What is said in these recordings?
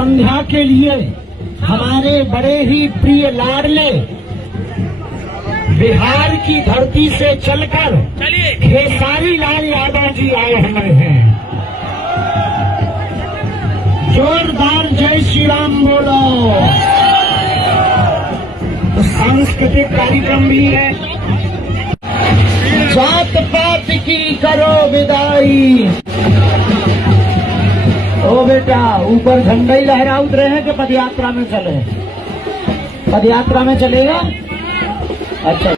संध्या के लिए हमारे बड़े ही प्रिय लाडले बिहार की धरती से चलकर खेसारी लाल यादव जी आए हुए हैं। जोरदार जय श्री राम बोलो। तो सांस्कृतिक कार्यक्रम भी है। जात पात की करो विदाई। ओ बेटा, ऊपर झंडा ही लहरा उतरे हैं कि पदयात्रा में चले? पदयात्रा में चलेगा? अच्छा,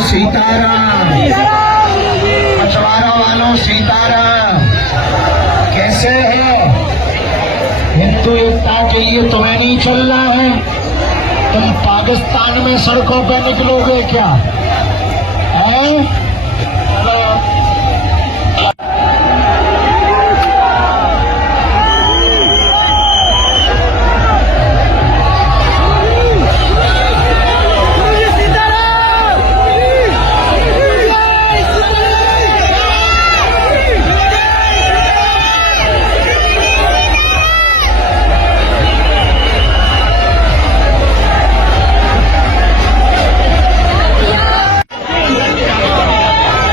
सीताराम। मछुआरों वालों सीताराम। कैसे है? हिंदू एकता के लिए तुम्हें नहीं चलना है? तुम पाकिस्तान में सड़कों पर निकलोगे क्या? है?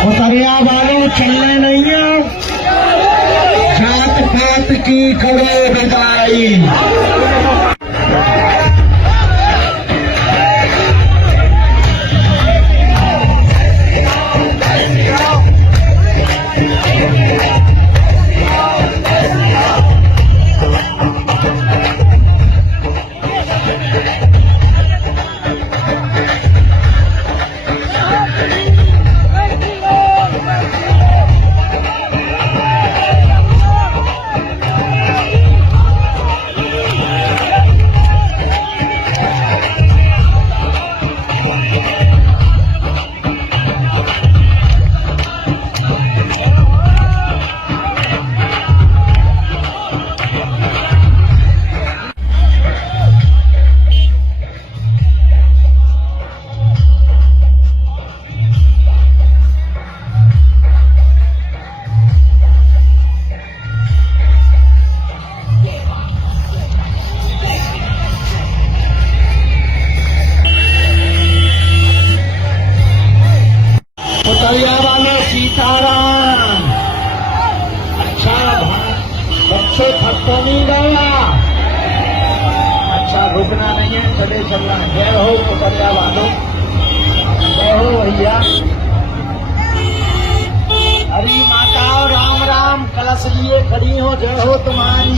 उतरिया वालों चलने नहीं है। जात पात की करो विदाई। उतरिया वालों सीताराम। अच्छा, बच्चे थक तो नहीं गया? अच्छा, रुकना नहीं है, चले चलना। जय हो उतरिया वालों, जय हो भैया। हरी माता राम राम कलश लिए खड़ी हो, जय हो तुम्हारी।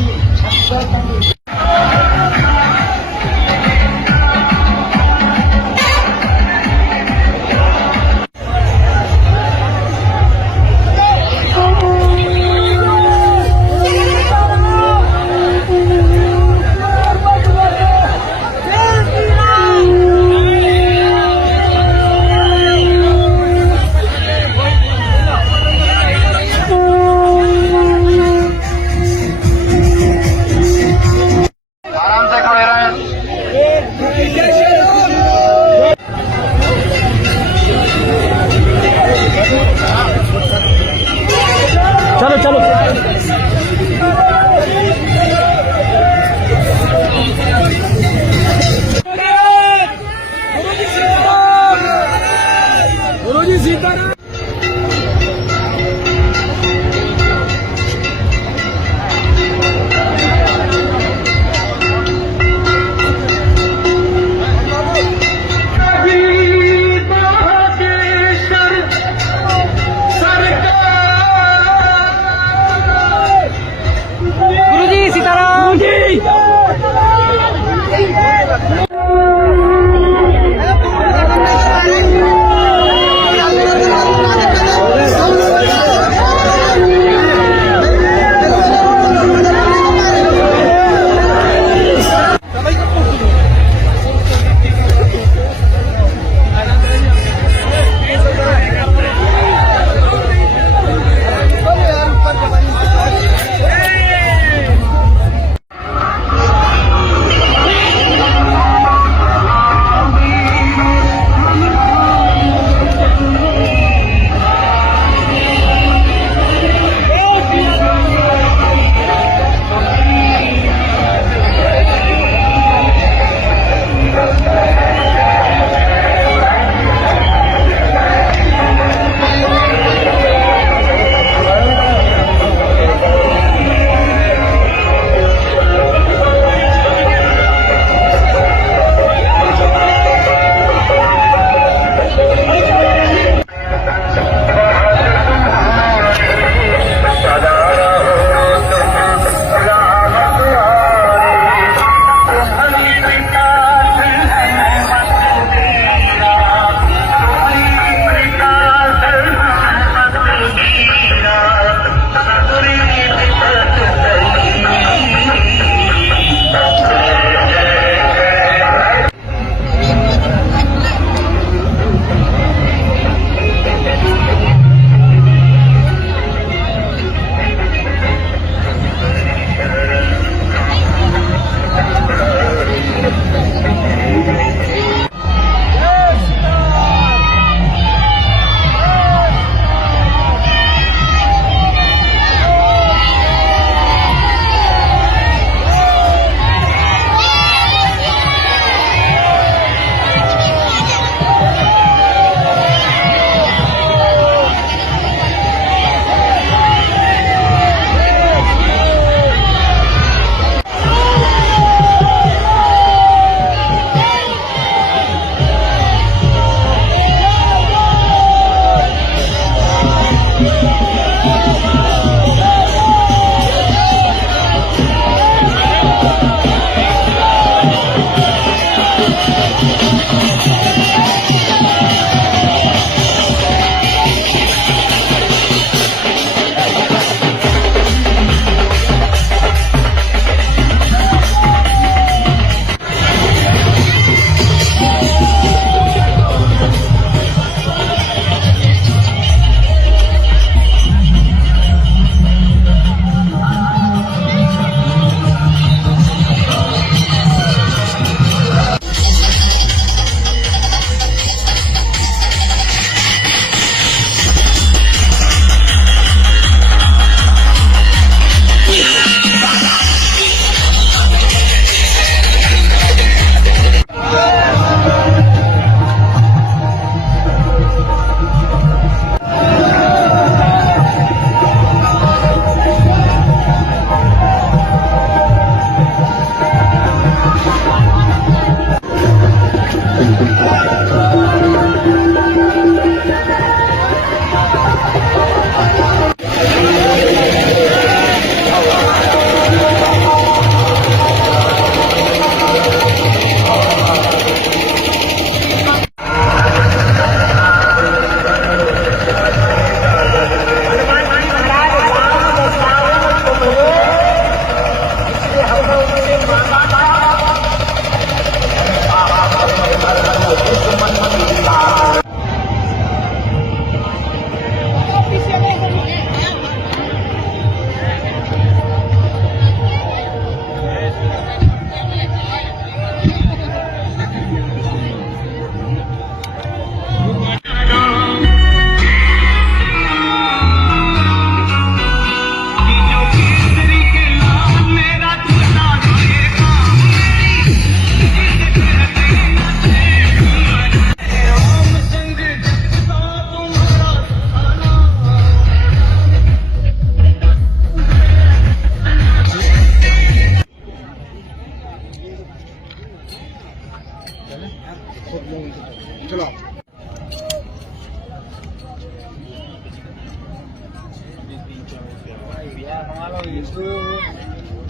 Hãy subscribe cho kênh Ghiền Mì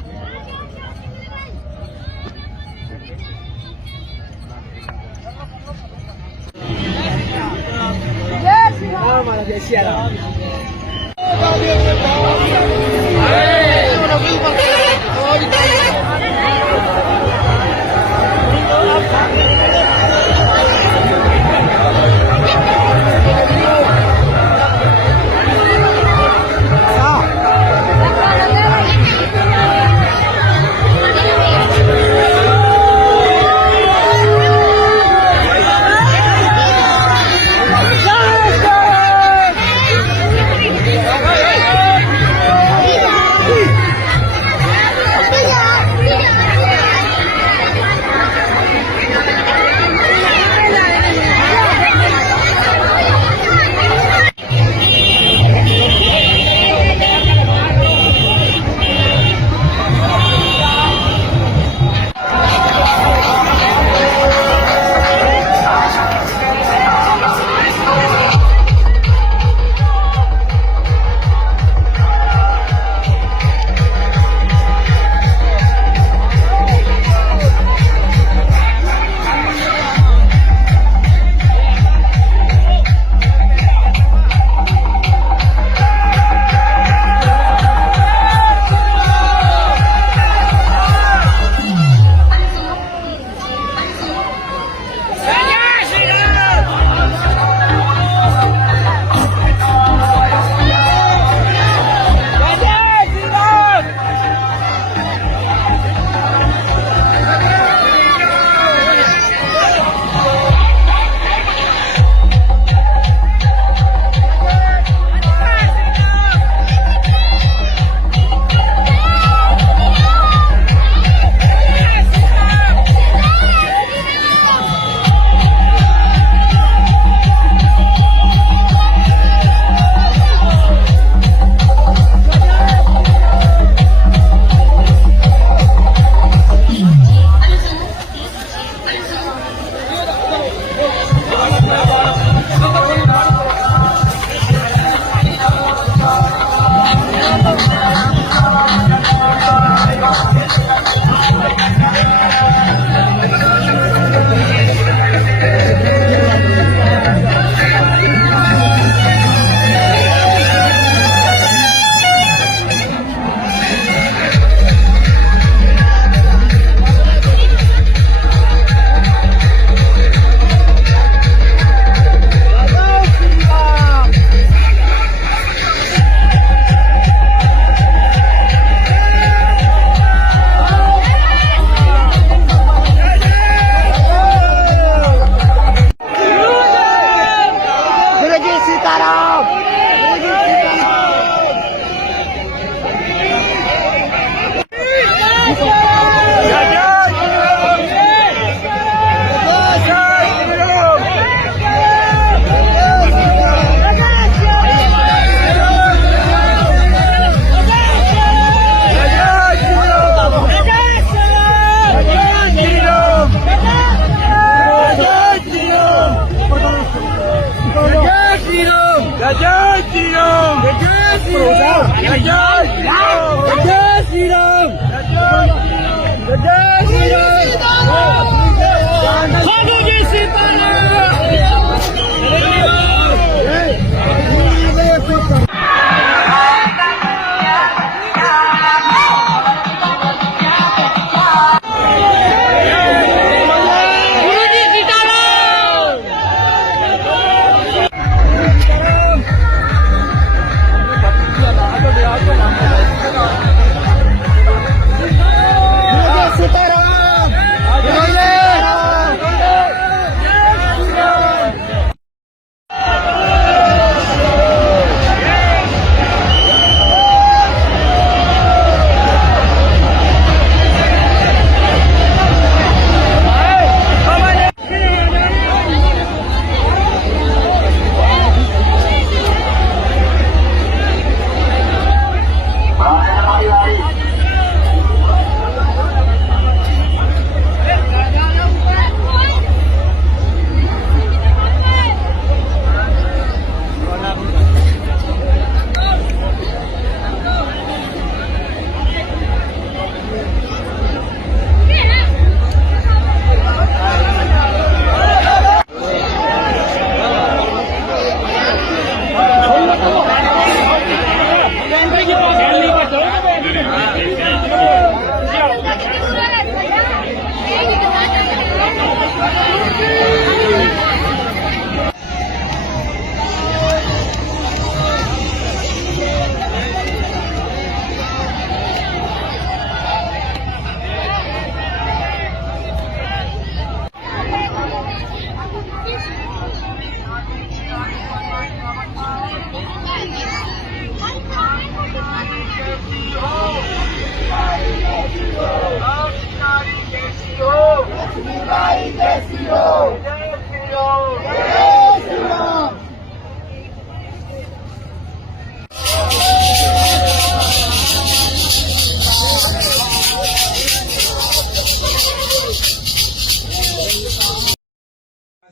Gõ để không bỏ lỡ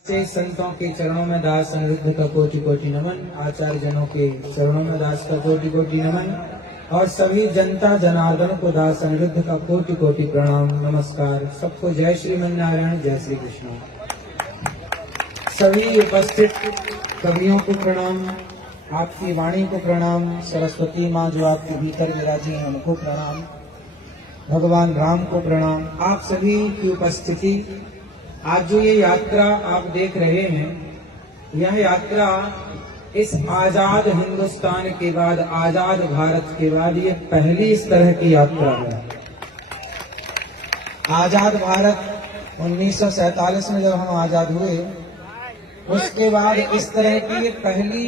से संतों के चरणों में दास अनिरुद्ध का कोटि कोटि नमन, आचार्य जनों के चरणों में दास का कोटि कोटि नमन और सभी जनता जनार्दन को दास अनिरुद्ध का कोटि कोटि प्रणाम नमस्कार। सबको जय श्रीमन नारायण, जय श्री कृष्ण। सभी उपस्थित कवियों को प्रणाम, आपकी वाणी को प्रणाम, सरस्वती माँ जो आपके भीतर विराजी हैं उनको प्रणाम, भगवान राम को प्रणाम। आप सभी की उपस्थिति, आज जो ये यात्रा आप देख रहे हैं, यह यात्रा इस आजाद हिंदुस्तान के बाद, आजाद भारत के बाद ये पहली इस तरह की यात्रा है। आजाद भारत 1947 में जब हम आजाद हुए, उसके बाद इस तरह की ये पहली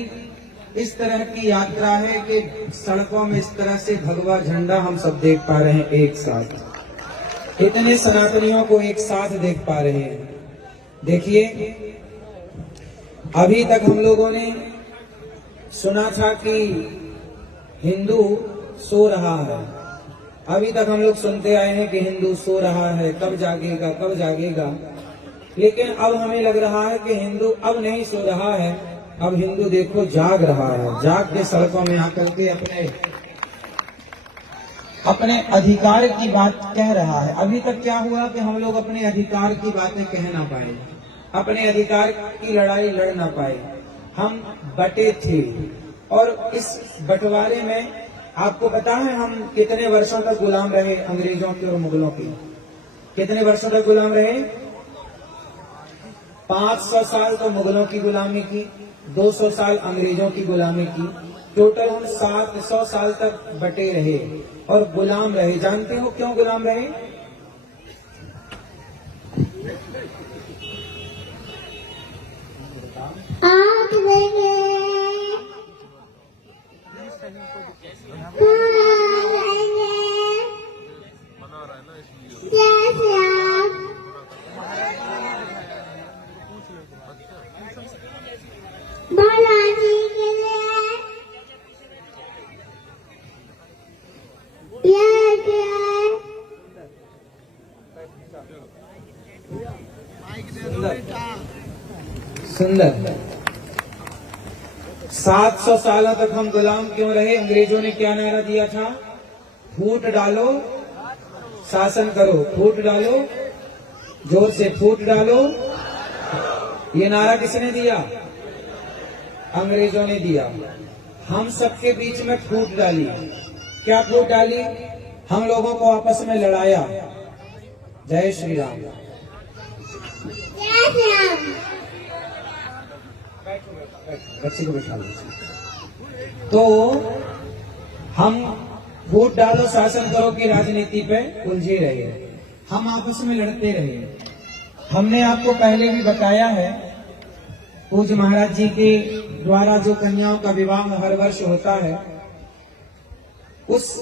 इस तरह की यात्रा है कि सड़कों में इस तरह से भगवा झंडा हम सब देख पा रहे हैं एक साथ, इतने सनातनियों को एक साथ देख पा रहे हैं। देखिए, अभी तक हम लोगों ने सुना था कि हिंदू सो रहा है, अभी तक हम लोग सुनते आए हैं कि हिंदू सो रहा है, कब जागेगा कब जागेगा। लेकिन अब हमें लग रहा है कि हिंदू अब नहीं सो रहा है, अब हिंदू देखो जाग रहा है, जाग के सड़कों में आकर के अपने अधिकार की बात कह रहा है। अभी तक क्या हुआ कि हम लोग अपने अधिकार की बातें कह ना पाए, अपने अधिकार की लड़ाई लड़ ना पाए, हम बटे थे। और इस बंटवारे में आपको पता है हम कितने वर्षों तक गुलाम रहे अंग्रेजों के और मुगलों के? कितने वर्षों तक गुलाम रहे? 500 साल तो मुगलों की गुलामी की, 200 साल अंग्रेजों की गुलामी की, टोटल हम 700 साल तक बटे रहे और गुलाम रहे। जानते हो क्यों गुलाम रहे? सुंदर। 700 सालों तक हम गुलाम क्यों रहे? अंग्रेजों ने क्या नारा दिया था? फूट डालो शासन करो, फूट डालो, जोर से फूट डालो। ये नारा किसने दिया? अंग्रेजों ने दिया। हम सबके बीच में फूट डाली। क्या फूट डाली? हम लोगों को आपस में लड़ाया। जय श्री राम। बच्चे को बैठा लो। तो हम वोट डालो शासन करो की राजनीति पे उलझे रहे, हम आपस में लड़ते रहे। हमने आपको पहले भी बताया है, पूज्य महाराज जी के द्वारा जो कन्याओं का विवाह हर वर्ष होता है, उस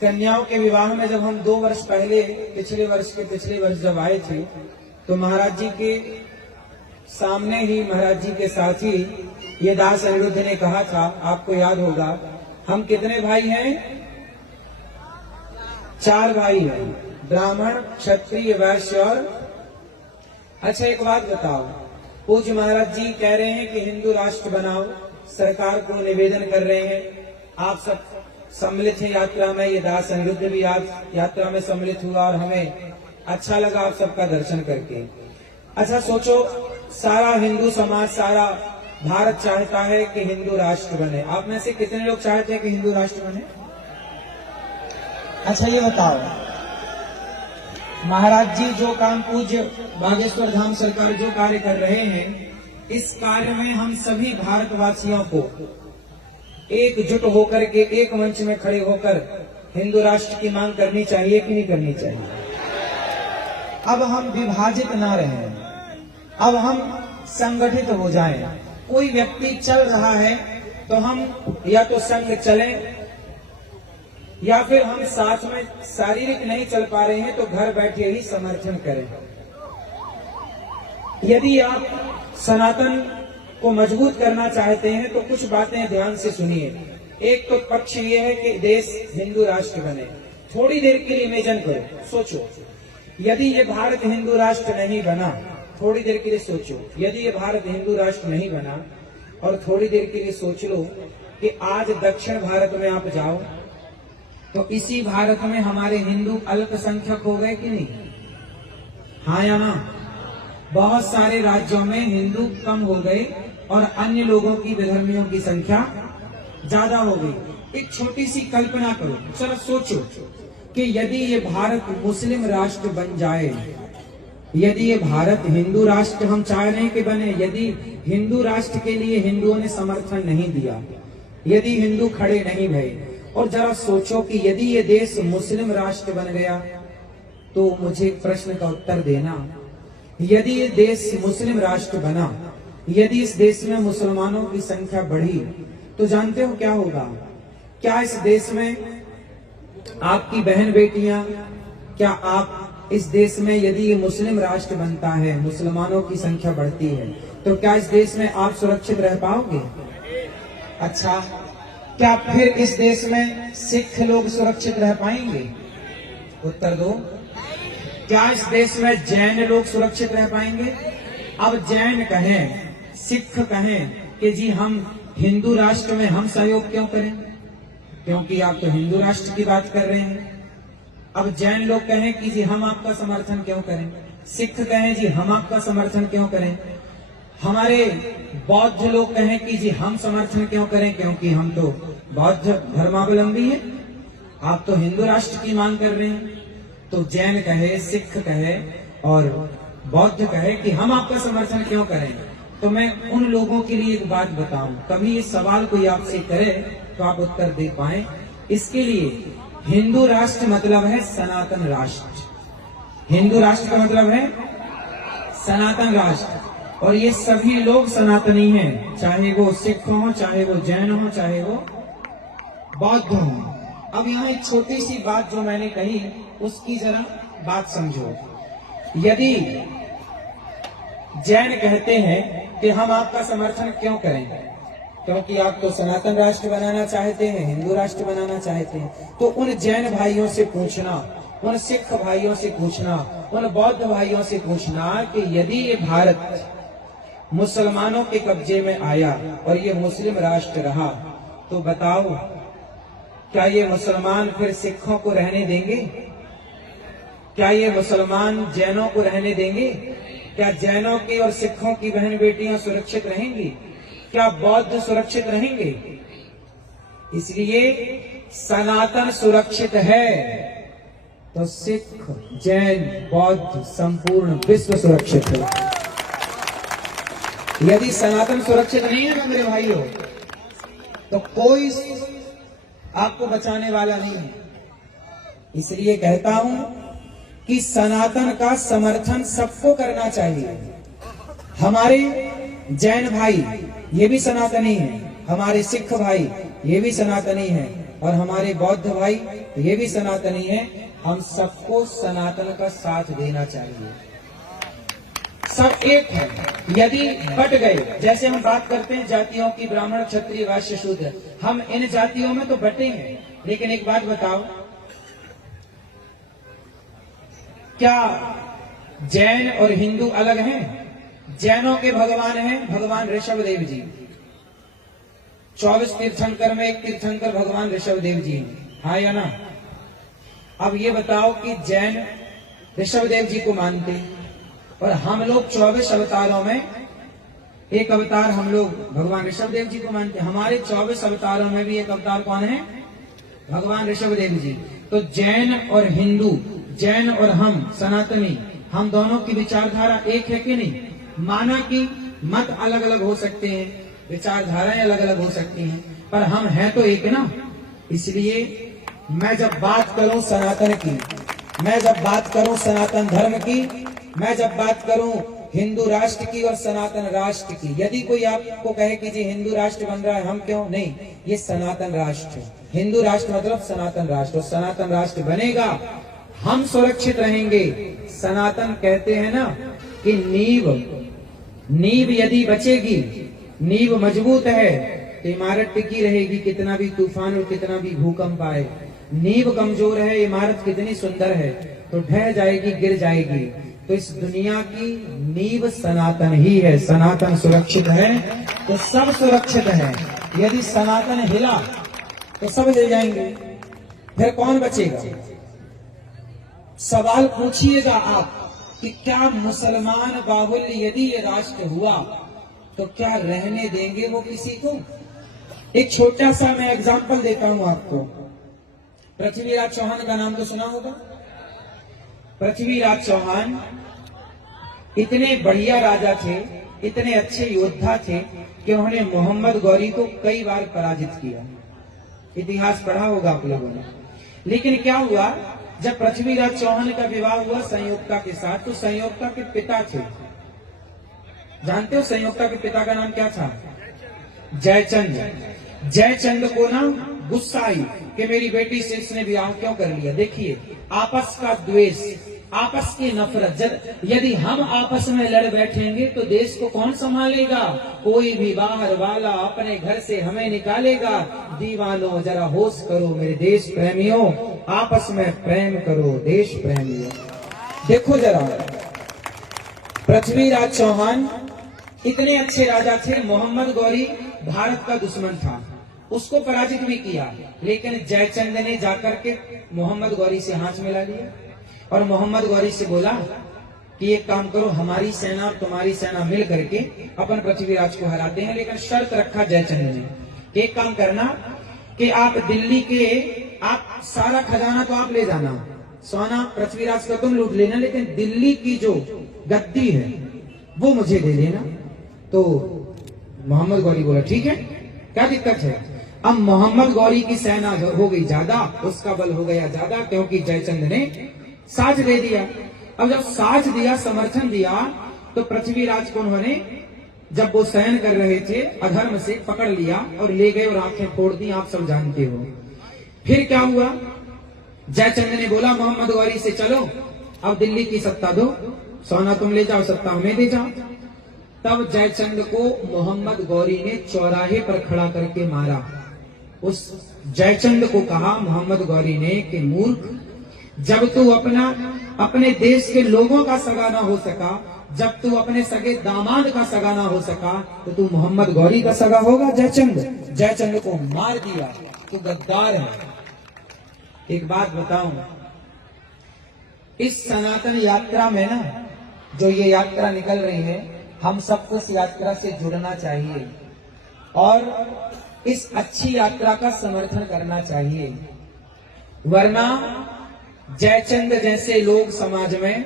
कन्याओं के विवाह में जब हम 2 वर्ष पहले पिछले वर्ष जब आए थे, तो महाराज जी के सामने ही, महाराज जी के साथ ही ये दास अनिरुद्ध ने कहा था, आपको याद होगा, हम कितने भाई हैं? 4 भाई हैं, ब्राह्मण, क्षत्रिय, वैश्य और। अच्छा एक बात बताओ, पूज्य महाराज जी कह रहे हैं कि हिंदू राष्ट्र बनाओ, सरकार को निवेदन कर रहे हैं, आप सब सम्मिलित हैं यात्रा में, ये दास अनिरुद्ध भी आज यात्रा में सम्मिलित हुआ और हमें अच्छा लगा आप सबका दर्शन करके। अच्छा सोचो, सारा हिंदू समाज, सारा भारत चाहता है कि हिंदू राष्ट्र बने। आप में से कितने लोग चाहते हैं कि हिंदू राष्ट्र बने? अच्छा ये बताओ, महाराज जी जो काम, पूज्य बागेश्वर धाम सरकार जो कार्य कर रहे हैं, इस कार्य में हम सभी भारतवासियों को एकजुट होकर के एक मंच में खड़े होकर हिंदू राष्ट्र की मांग करनी चाहिए कि नहीं करनी चाहिए? अब हम विभाजित ना रहें, अब हम संगठित हो जाएं। कोई व्यक्ति चल रहा है तो हम या तो संग चलें, या फिर हम साथ में शारीरिक नहीं चल पा रहे हैं तो घर बैठे ही समर्थन करें। यदि आप सनातन को मजबूत करना चाहते हैं तो कुछ बातें ध्यान से सुनिए। एक तो पक्ष ये है कि देश हिंदू राष्ट्र बने। थोड़ी देर के लिए इमेजिन करो, सोचो, यदि ये भारत हिंदू राष्ट्र नहीं बना, थोड़ी देर के लिए सोचो, यदि ये भारत हिंदू राष्ट्र नहीं बना, और थोड़ी देर के लिए सोच लो कि आज दक्षिण भारत में आप जाओ तो इसी भारत में हमारे हिंदू अल्पसंख्यक हो गए कि नहीं? हाँ या ना? बहुत सारे राज्यों में हिंदू कम हो गए और अन्य लोगों की, विधर्मियों की संख्या ज्यादा हो गई। एक छोटी सी कल्पना करो, चलो सोचो कि यदि ये भारत मुस्लिम राष्ट्र बन जाए, यदि ये भारत हिंदू राष्ट्र हम चाह रहे हैं कि बने, यदि हिंदू राष्ट्र के लिए हिंदुओं ने समर्थन नहीं दिया, यदि हिंदू खड़े नहीं भये, और जरा सोचो कि यदि ये देश मुस्लिम राष्ट्र बन गया, तो मुझे प्रश्न का उत्तर देना, यदि ये देश मुस्लिम राष्ट्र बना, यदि इस देश में मुसलमानों की संख्या बढ़ी, तो जानते हो क्या होगा? क्या इस देश में आपकी बहन बेटियां, क्या आप इस देश में, यदि ये मुस्लिम राष्ट्र बनता है, मुसलमानों की संख्या बढ़ती है, तो क्या इस देश में आप सुरक्षित रह पाओगे? अच्छा, क्या फिर इस देश में सिख लोग सुरक्षित रह पाएंगे? उत्तर दो। क्या इस देश में जैन लोग सुरक्षित रह पाएंगे? अब जैन कहें, सिख कहें कि जी हम हिंदू राष्ट्र में हम सहयोग क्यों करें, क्योंकि आप तो हिंदू राष्ट्र की बात कर रहे हैं। अब जैन लोग कहें कि जी हम आपका समर्थन क्यों करें, सिख कहें जी हम आपका समर्थन क्यों करें, हमारे बौद्ध लोग कहें कि जी हम समर्थन क्यों करें, क्योंकि हम तो बौद्ध धर्मावलंबी हैं, आप तो हिंदू राष्ट्र की मांग कर रहे हैं। तो जैन कहे, सिख कहे और बौद्ध कहे कि हम आपका समर्थन क्यों करें। तो मैं उन लोगों के लिए एक बात बताऊं, कभी इस सवाल कोई आपसे करे तो आप उत्तर दे पाए। इसके लिए हिंदू राष्ट्र मतलब है सनातन राष्ट्र, हिंदू राष्ट्र का मतलब है सनातन राष्ट्र, और ये सभी लोग सनातनी हैं, चाहे वो सिख हो, चाहे वो जैन हो, चाहे वो बौद्ध हो। अब यहाँ एक छोटी सी बात जो मैंने कही, उसकी जरा बात समझो। यदि जैन कहते हैं कि हम आपका समर्थन क्यों करें, क्योंकि आप तो सनातन राष्ट्र बनाना चाहते हैं, हिंदू राष्ट्र बनाना चाहते हैं, तो उन जैन भाइयों से पूछना, उन सिख भाइयों से पूछना, उन बौद्ध भाइयों से पूछना कि यदि ये भारत मुसलमानों के कब्जे में आया और ये मुस्लिम राष्ट्र रहा, तो बताओ क्या ये मुसलमान फिर सिखों को रहने देंगे? क्या ये मुसलमान जैनों को रहने देंगे? क्या जैनों की और सिखों की बहन बेटियां सुरक्षित रहेंगी? क्या बौद्ध सुरक्षित रहेंगे? इसलिए सनातन सुरक्षित है तो सिख, जैन, बौद्ध, संपूर्ण विश्व सुरक्षित है। यदि सनातन सुरक्षित नहीं है ना मेरे भाइयों, तो कोई आपको बचाने वाला नहीं है। इसलिए कहता हूं कि सनातन का समर्थन सबको करना चाहिए। हमारे जैन भाई ये भी सनातनी हैं, हमारे सिख भाई ये भी सनातनी हैं, और हमारे बौद्ध भाई ये भी सनातनी हैं। हम सबको सनातन का साथ देना चाहिए। सब एक है। यदि बट गए, जैसे हम बात करते हैं जातियों की, ब्राह्मण, क्षत्रिय, वैश्य, शूद्र, हम इन जातियों में तो बटे हैं, लेकिन एक बात बताओ, क्या जैन और हिंदू अलग हैं? जैनों के भगवान हैं भगवान ऋषभ देव जी। 24 तीर्थंकर में एक तीर्थंकर भगवान ऋषभ देव जी हैं, हाँ या ना? अब ये बताओ कि जैन ऋषभ देव जी को मानते, और हम लोग 24 अवतारों में एक अवतार हम लोग भगवान ऋषभ देव जी को मानते। हमारे 24 अवतारों में भी एक अवतार कौन है? भगवान ऋषभ देव जी। तो जैन और हिंदू, जैन और हम सनातनी, हम दोनों की विचारधारा एक है कि नहीं? माना कि मत अलग अलग हो सकते हैं, विचारधाराएं अलग अलग हो सकती हैं, पर हम हैं तो एक ना। इसलिए मैं जब बात करूं सनातन की, मैं जब बात करूं सनातन धर्म की, मैं जब बात करूं हिंदू राष्ट्र की और सनातन राष्ट्र की, यदि कोई आपको कहे कि जी हिंदू राष्ट्र बन रहा है, हम क्यों नहीं, ये सनातन राष्ट्र, हिंदू राष्ट्र मतलब सनातन राष्ट्र, और सनातन राष्ट्र बनेगा, हम सुरक्षित रहेंगे। सनातन कहते हैं ना कि नींव नींव यदि बचेगी, नींव मजबूत है तो इमारत टिकी रहेगी, कितना भी तूफान और कितना भी भूकंप आए। नींव कमजोर है, इमारत कितनी सुंदर है तो ढह जाएगी, गिर जाएगी। तो इस दुनिया की नींव सनातन ही है। सनातन सुरक्षित है तो सब सुरक्षित है। यदि सनातन हिला तो सब हिल जाएंगे, फिर कौन बचेगा? सवाल पूछिएगा आप कि क्या मुसलमान बाहुल्य यदि ये राष्ट्र हुआ तो क्या रहने देंगे वो किसी को? एक छोटा सा मैं एग्जांपल देता हूं आपको। पृथ्वीराज चौहान का नाम तो सुना होगा। पृथ्वीराज चौहान इतने बढ़िया राजा थे, इतने अच्छे योद्धा थे कि उन्होंने मोहम्मद गौरी को कई बार पराजित किया। इतिहास पढ़ा होगा आप लोगों ने। लेकिन क्या हुआ, जब पृथ्वीराज चौहान का विवाह हुआ संयोक्ता के साथ, तो संयोक्ता के पिता थे, जानते हो संयोक्ता के पिता का नाम क्या था? जयचंद। जयचंद को ना गुस्सा आई कि मेरी बेटी से इसने विवाह क्यों कर लिया। देखिए, आपस का द्वेष, आपस की नफरत, यदि हम आपस में लड़ बैठेंगे तो देश को कौन संभालेगा? कोई भी बाहर वाला अपने घर से हमें निकालेगा। दीवानों जरा होश करो मेरे देश प्रेमियों, आपस में प्रेम करो देश प्रेमियों। देखो जरा, पृथ्वीराज चौहान इतने अच्छे राजा थे। मोहम्मद गौरी भारत का दुश्मन था, उसको पराजित भी किया, लेकिन जयचंद ने जाकर के मोहम्मद गौरी से हाथ मिला लिया और मोहम्मद गौरी से बोला कि एक काम करो, हमारी सेना और तुम्हारी सेना मिल करके अपन पृथ्वीराज को हराते हैं। लेकिन शर्त रखा जयचंद ने, एक काम करना कि आप दिल्ली के, आप सारा खजाना तो आप ले जाना, सोना पृथ्वीराज का तुम लूट लेना, लेकिन दिल्ली की जो गद्दी है वो मुझे दे देना। तो मोहम्मद गौरी बोला ठीक है, क्या दिक्कत है। अब मोहम्मद गौरी की सेना हो गई ज्यादा, उसका बल हो गया ज्यादा, क्योंकि जयचंद ने साथ दे दिया। अब जब साथ दिया, समर्थन दिया, तो पृथ्वीराज को उन्होंने, जब वो सहन कर रहे थे, अधर्म से पकड़ लिया और ले गए और आंखें फोड़ दी, आप सब जानते हो। फिर क्या हुआ, जयचंद ने बोला मोहम्मद गौरी से, चलो अब दिल्ली की सत्ता दो, सोना तुम ले जाओ, सत्ता हमें दे जाओ। तब जयचंद को मोहम्मद गौरी ने चौराहे पर खड़ा करके मारा। उस जयचंद को कहा मोहम्मद गौरी ने कि मूर्ख, जब तू अपने देश के लोगों का सगा ना हो सका, जब तू अपने सगे दामाद का सगा ना हो सका, तो तू मोहम्मद गौरी का सगा होगा। जयचंद को मार दिया, तू गद्दार है। एक बात बताऊं, इस सनातन यात्रा में ना, जो ये यात्रा निकल रही है, हम सबको इस यात्रा से जुड़ना चाहिए और इस अच्छी यात्रा का समर्थन करना चाहिए। वरना जयचंद जैसे लोग समाज में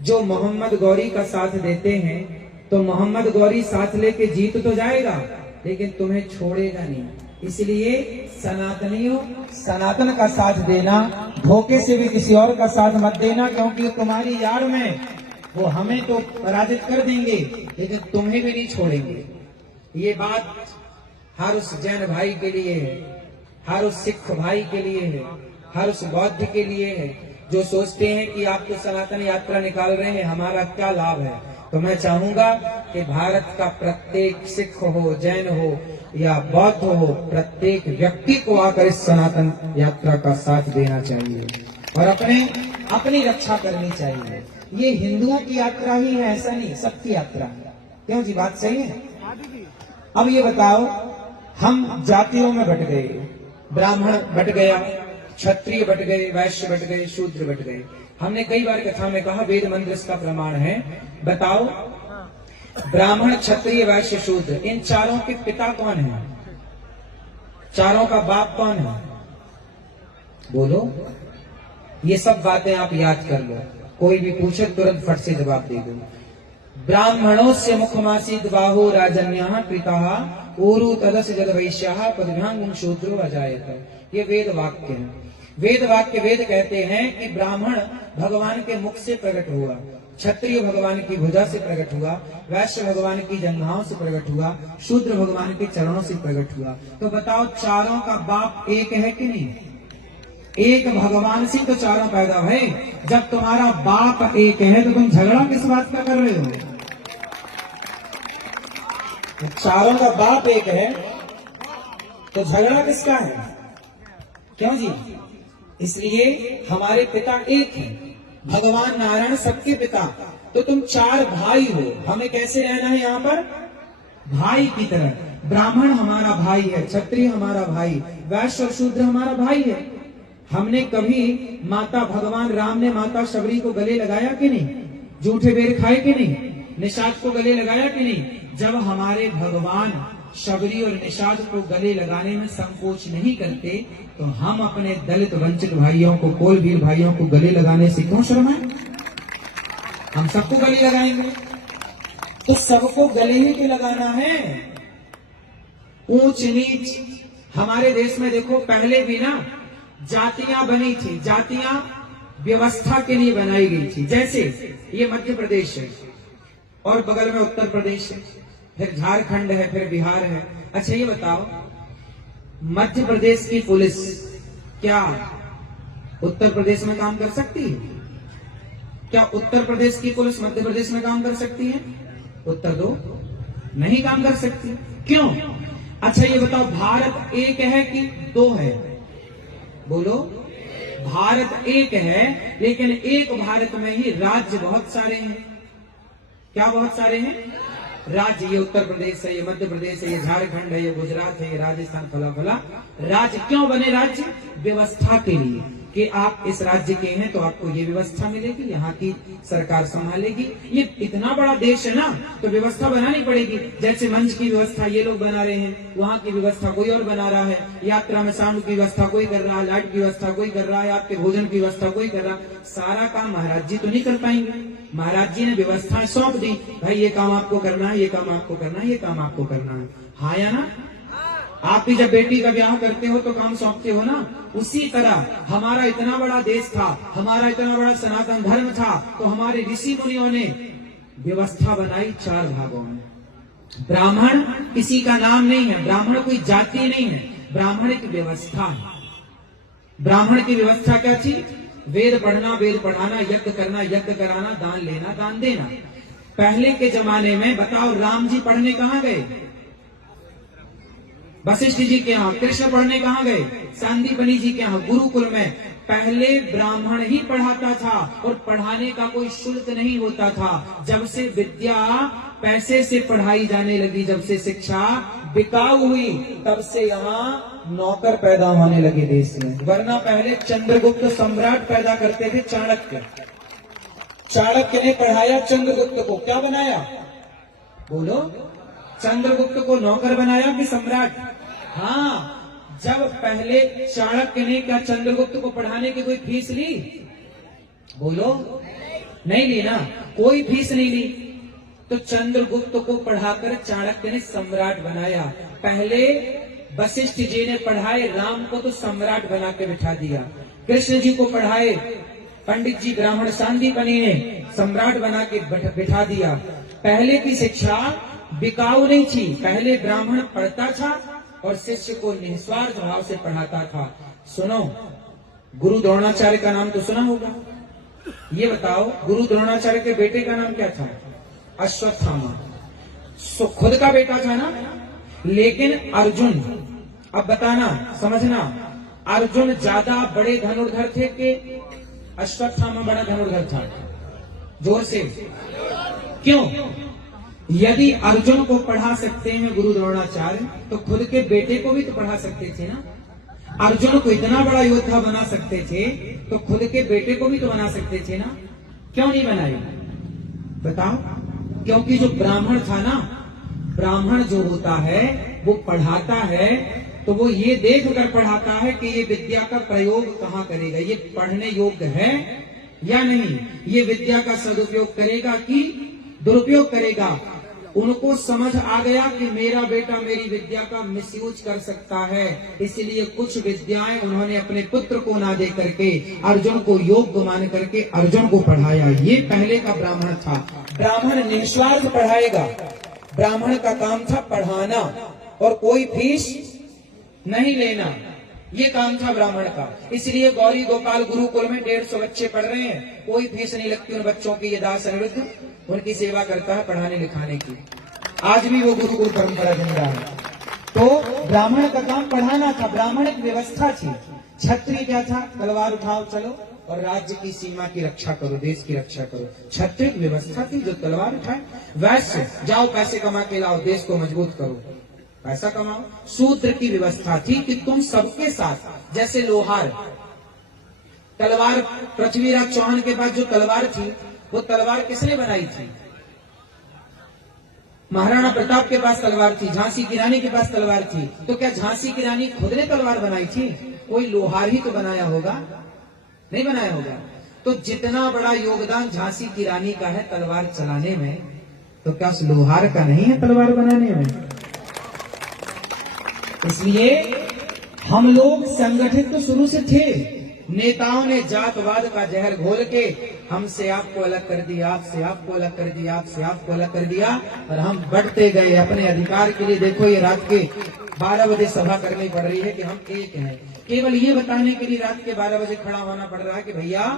जो मोहम्मद गौरी का साथ देते हैं, तो मोहम्मद गौरी साथ लेके जीत तो जाएगा, लेकिन तुम्हें छोड़ेगा नहीं। इसलिए सनातनियों, सनातन का साथ देना, धोखे से भी किसी और का साथ मत देना, क्योंकि तुम्हारी यार में वो हमें तो पराजित कर देंगे, लेकिन तुम्हें भी नहीं छोड़ेंगे। ये बात हर उस जैन भाई के लिए है, हर उस सिख भाई के लिए है, हर उस बौद्ध के लिए है, जो सोचते हैं कि आप तो सनातन यात्रा निकाल रहे हैं, हमारा क्या लाभ है। तो मैं चाहूंगा कि भारत का प्रत्येक सिख हो, जैन हो या बौद्ध हो, प्रत्येक व्यक्ति को आकर इस सनातन यात्रा का साथ देना चाहिए और अपनी रक्षा करनी चाहिए। ये हिंदुओं की यात्रा ही है, ऐसा नहीं, सबकी यात्रा है। क्यों जी, बात सही है। अब ये बताओ, हम जातियों में बट गए, ब्राह्मण बट गया, क्षत्रिय बट गए, वैश्य बट गए, शूद्र बट गए। हमने कई बार कथा में कहा, वेद मंत्र इसका प्रमाण है। बताओ, ब्राह्मण, क्षत्रिय, वैश्य, शूद्र, इन चारों के पिता कौन है? चारों का बाप कौन है? बोलो। ये सब बातें आप याद कर लो, कोई भी पूछे तुरंत फट से जवाब दे दो। ब्राह्मणों से मुखमासीद बाहु राजन्यः पिता ऊरु तदस जद वैश्यः पदभ्यांगुं शूद्रो अजायत। ये वेद वाक्य है। वेद वाक्य, वेद कहते हैं कि ब्राह्मण भगवान के मुख से प्रकट हुआ, क्षत्रिय भगवान की भुजा से प्रकट हुआ, वैश्य भगवान की जंघाओं से प्रकट हुआ, शूद्र भगवान के चरणों से प्रकट हुआ। तो बताओ, चारों का बाप एक है कि नहीं? एक भगवान से तो चारों पैदा है। जब तुम्हारा बाप एक है तो तुम झगड़ा किस बात का कर रहे हो? चारों का बाप एक है तो झगड़ा किसका है? क्यों जी? इसलिए हमारे पिता एक हैं, भगवान नारायण सबके पिता। तो तुम चार भाई हो, हमें कैसे रहना है यहाँ पर? भाई की तरह। ब्राह्मण हमारा भाई है, क्षत्रिय हमारा भाई, वैश्य और शूद्र हमारा भाई है। हमने कभी माता भगवान राम ने माता शबरी को गले लगाया कि नहीं? जूठे बेर खाए कि नहीं? निषाद को गले लगाया कि नहीं? जब हमारे भगवान शबरी और निषाद को गले लगाने में संकोच नहीं करते तो हम अपने दलित वंचित भाइयों को, कोलवीर भाइयों को गले लगाने से क्यों शर्माएं? हम सबको गले लगाएंगे। तो सबको गले ही क्यों लगाना है? ऊंच नीच हमारे देश में देखो, पहले भी ना जातियां बनी थी, जातियां व्यवस्था के लिए बनाई गई थी। जैसे ये मध्य प्रदेश है और बगल में उत्तर प्रदेश है, फिर झारखंड है, फिर बिहार है। अच्छा ये बताओ, मध्य प्रदेश की पुलिस क्या उत्तर प्रदेश में काम कर सकती है? क्या उत्तर प्रदेश की पुलिस मध्य प्रदेश में काम कर सकती है? उत्तर दो, नहीं काम कर सकती। क्यों? अच्छा ये बताओ, भारत एक है कि दो है? बोलो। भारत एक है, लेकिन एक भारत में ही राज्य बहुत सारे हैं। क्या बहुत सारे हैं? राज्य। ये उत्तर प्रदेश है, ये मध्य प्रदेश है, ये झारखंड है, ये गुजरात है, ये राजस्थान, फला फला राज्य। क्यों बने राज्य? व्यवस्था के लिए, कि आप इस राज्य के हैं तो आपको ये व्यवस्था मिलेगी, यहाँ की सरकार संभालेगी। ये इतना बड़ा देश है ना, तो व्यवस्था बनानी पड़ेगी। जैसे मंच की व्यवस्था ये लोग बना रहे हैं, वहाँ की व्यवस्था कोई और बना रहा है, यात्रा में साउंड की व्यवस्था कोई कर रहा है, लाइट की व्यवस्था कोई कर रहा है, आपके भोजन की व्यवस्था कोई कर रहा है। सारा काम महाराज जी तो नहीं कर पाएंगे। महाराज जी ने व्यवस्थाएं सौंप दी, भाई ये काम आपको करना है, ये काम आपको करना है, ये काम आपको करना है। हाँ या ना? आप भी जब बेटी का ब्याह करते हो तो काम सौंपते हो ना। उसी तरह हमारा इतना बड़ा देश था, हमारा इतना बड़ा सनातन धर्म था, तो हमारे ऋषि मुनियों ने व्यवस्था बनाई 4 भागों में। ब्राह्मण किसी का नाम नहीं है, ब्राह्मण कोई जाति नहीं है, ब्राह्मण एक व्यवस्था है। ब्राह्मण की व्यवस्था क्या थी? वेद पढ़ना, वेद पढ़ाना, यज्ञ करना, यज्ञ कराना, दान लेना, दान देना। पहले के जमाने में बताओ, राम जी पढ़ने कहाँ गए? वशिष्ठ जी के यहाँ। कृष्ण पढ़ने कहाँ गए? सांदीपनि जी के यहाँ, गुरुकुल में। पहले ब्राह्मण ही पढ़ाता था और पढ़ाने का कोई शुल्क नहीं होता था। जब से विद्या पैसे से पढ़ाई जाने लगी, जब से शिक्षा बिकाऊ हुई, तब से यहाँ नौकर पैदा होने लगे देश में। वरना पहले चंद्रगुप्त सम्राट पैदा करते थे, चाणक्य। चाणक्य ने पढ़ाया चंद्रगुप्त को, क्या बनाया? बोलो। चंद्रगुप्त को नौकर बनाया कि सम्राट? हाँ। जब पहले चाणक्य ने क्या चंद्रगुप्त को पढ़ाने की कोई फीस ली? बोलो। नहीं ली ना, कोई फीस नहीं ली। तो चंद्रगुप्त को पढ़ाकर चाणक्य ने सम्राट बनाया। पहले वशिष्ठ जी ने पढ़ाए राम को, तो सम्राट बना के बिठा दिया। कृष्ण जी को पढ़ाए पंडित जी ब्राह्मण सांदीपनि ने, सम्राट बना के बिठा दिया। पहले की शिक्षा बिकाऊ नहीं थी, पहले ब्राह्मण पढ़ता था और शिष्य को निस्वार्थ भाव से पढ़ाता था। सुनो, गुरु द्रोणाचार्य का नाम तो सुना होगा। ये बताओ, गुरु द्रोणाचार्य के बेटे का नाम क्या था? अश्वत्थामा। खुद का बेटा था ना। लेकिन अर्जुन, अब बताना, समझना, अर्जुन ज्यादा बड़े धनुर्धर थे कि अश्वत्थामा बड़ा धनुर्धर था? जोर से। क्यों? यदि अर्जुन को पढ़ा सकते हैं गुरु द्रोणाचार्य, तो खुद के बेटे को भी तो पढ़ा सकते थे ना। अर्जुन को इतना बड़ा योद्धा बना सकते थे, तो खुद के बेटे को भी तो बना सकते थे ना। क्यों नहीं बनाए? बताओ। क्योंकि जो ब्राह्मण था ना, ब्राह्मण जो होता है वो पढ़ाता है, तो वो ये देख कर पढ़ाता है कि ये विद्या का प्रयोग कहाँ करेगा, ये पढ़ने योग्य है या नहीं, ये विद्या का सदुपयोग करेगा कि दुरुपयोग करेगा। उनको समझ आ गया कि मेरा बेटा मेरी विद्या का मिसयूज कर सकता है, इसलिए कुछ विद्याएं उन्होंने अपने पुत्र को ना दे करके अर्जुन को योग्य मान करके अर्जुन को पढ़ाया। ये पहले का ब्राह्मण था। ब्राह्मण निस्वार्थ पढ़ाएगा, ब्राह्मण का काम था पढ़ाना और कोई फीस नहीं लेना, ये काम था ब्राह्मण का। इसलिए गौरी गोपाल गुरुकुल में 150 बच्चे पढ़ रहे हैं, कोई फीस नहीं लगती उन बच्चों की। ये दास अनिरुद्ध उनकी सेवा करता है पढ़ाने लिखाने की। आज भी वो गुरुकुल परंपरा जिंदा है। तो ब्राह्मण का काम पढ़ाना था, ब्राह्मणिक व्यवस्था थी। क्षत्रिय क्या था? तलवार उठाओ चलो और राज्य की सीमा की रक्षा करो, देश की रक्षा करो। क्षत्रिय व्यवस्था थी जो तलवार उठाए। वैश्य जाओ पैसे कमा के लाओ, देश को मजबूत करो, पैसा कमाओ। शूद्र की व्यवस्था थी कि तुम सबके साथ, जैसे लोहार तलवार, पृथ्वीराज चौहान के पास जो तलवार थी वो तलवार किसने बनाई थी? महाराणा प्रताप के पास तलवार थी, झांसी की रानी के पास तलवार थी। तो क्या झांसी की रानी खुद ने तलवार बनाई थी? कोई लोहार ही तो बनाया होगा, नहीं बनाया होगा। तो जितना बड़ा योगदान झांसी की रानी का है तलवार चलाने में, तो क्या उस लोहार का नहीं है तलवार बनाने में? इसलिए हम लोग संगठित तो शुरू से थे। नेताओं ने जातवाद का जहर घोल के हमसे आपको अलग कर दिया, आपसे आपको अलग कर दिया, आपसे आपको अलग कर दिया, और हम बढ़ते गए अपने अधिकार के लिए। देखो ये रात के 12 बजे सभा करनी पड़ रही है कि हम एक हैं। केवल ये बताने के लिए रात के 12 बजे खड़ा होना पड़ रहा है कि भैया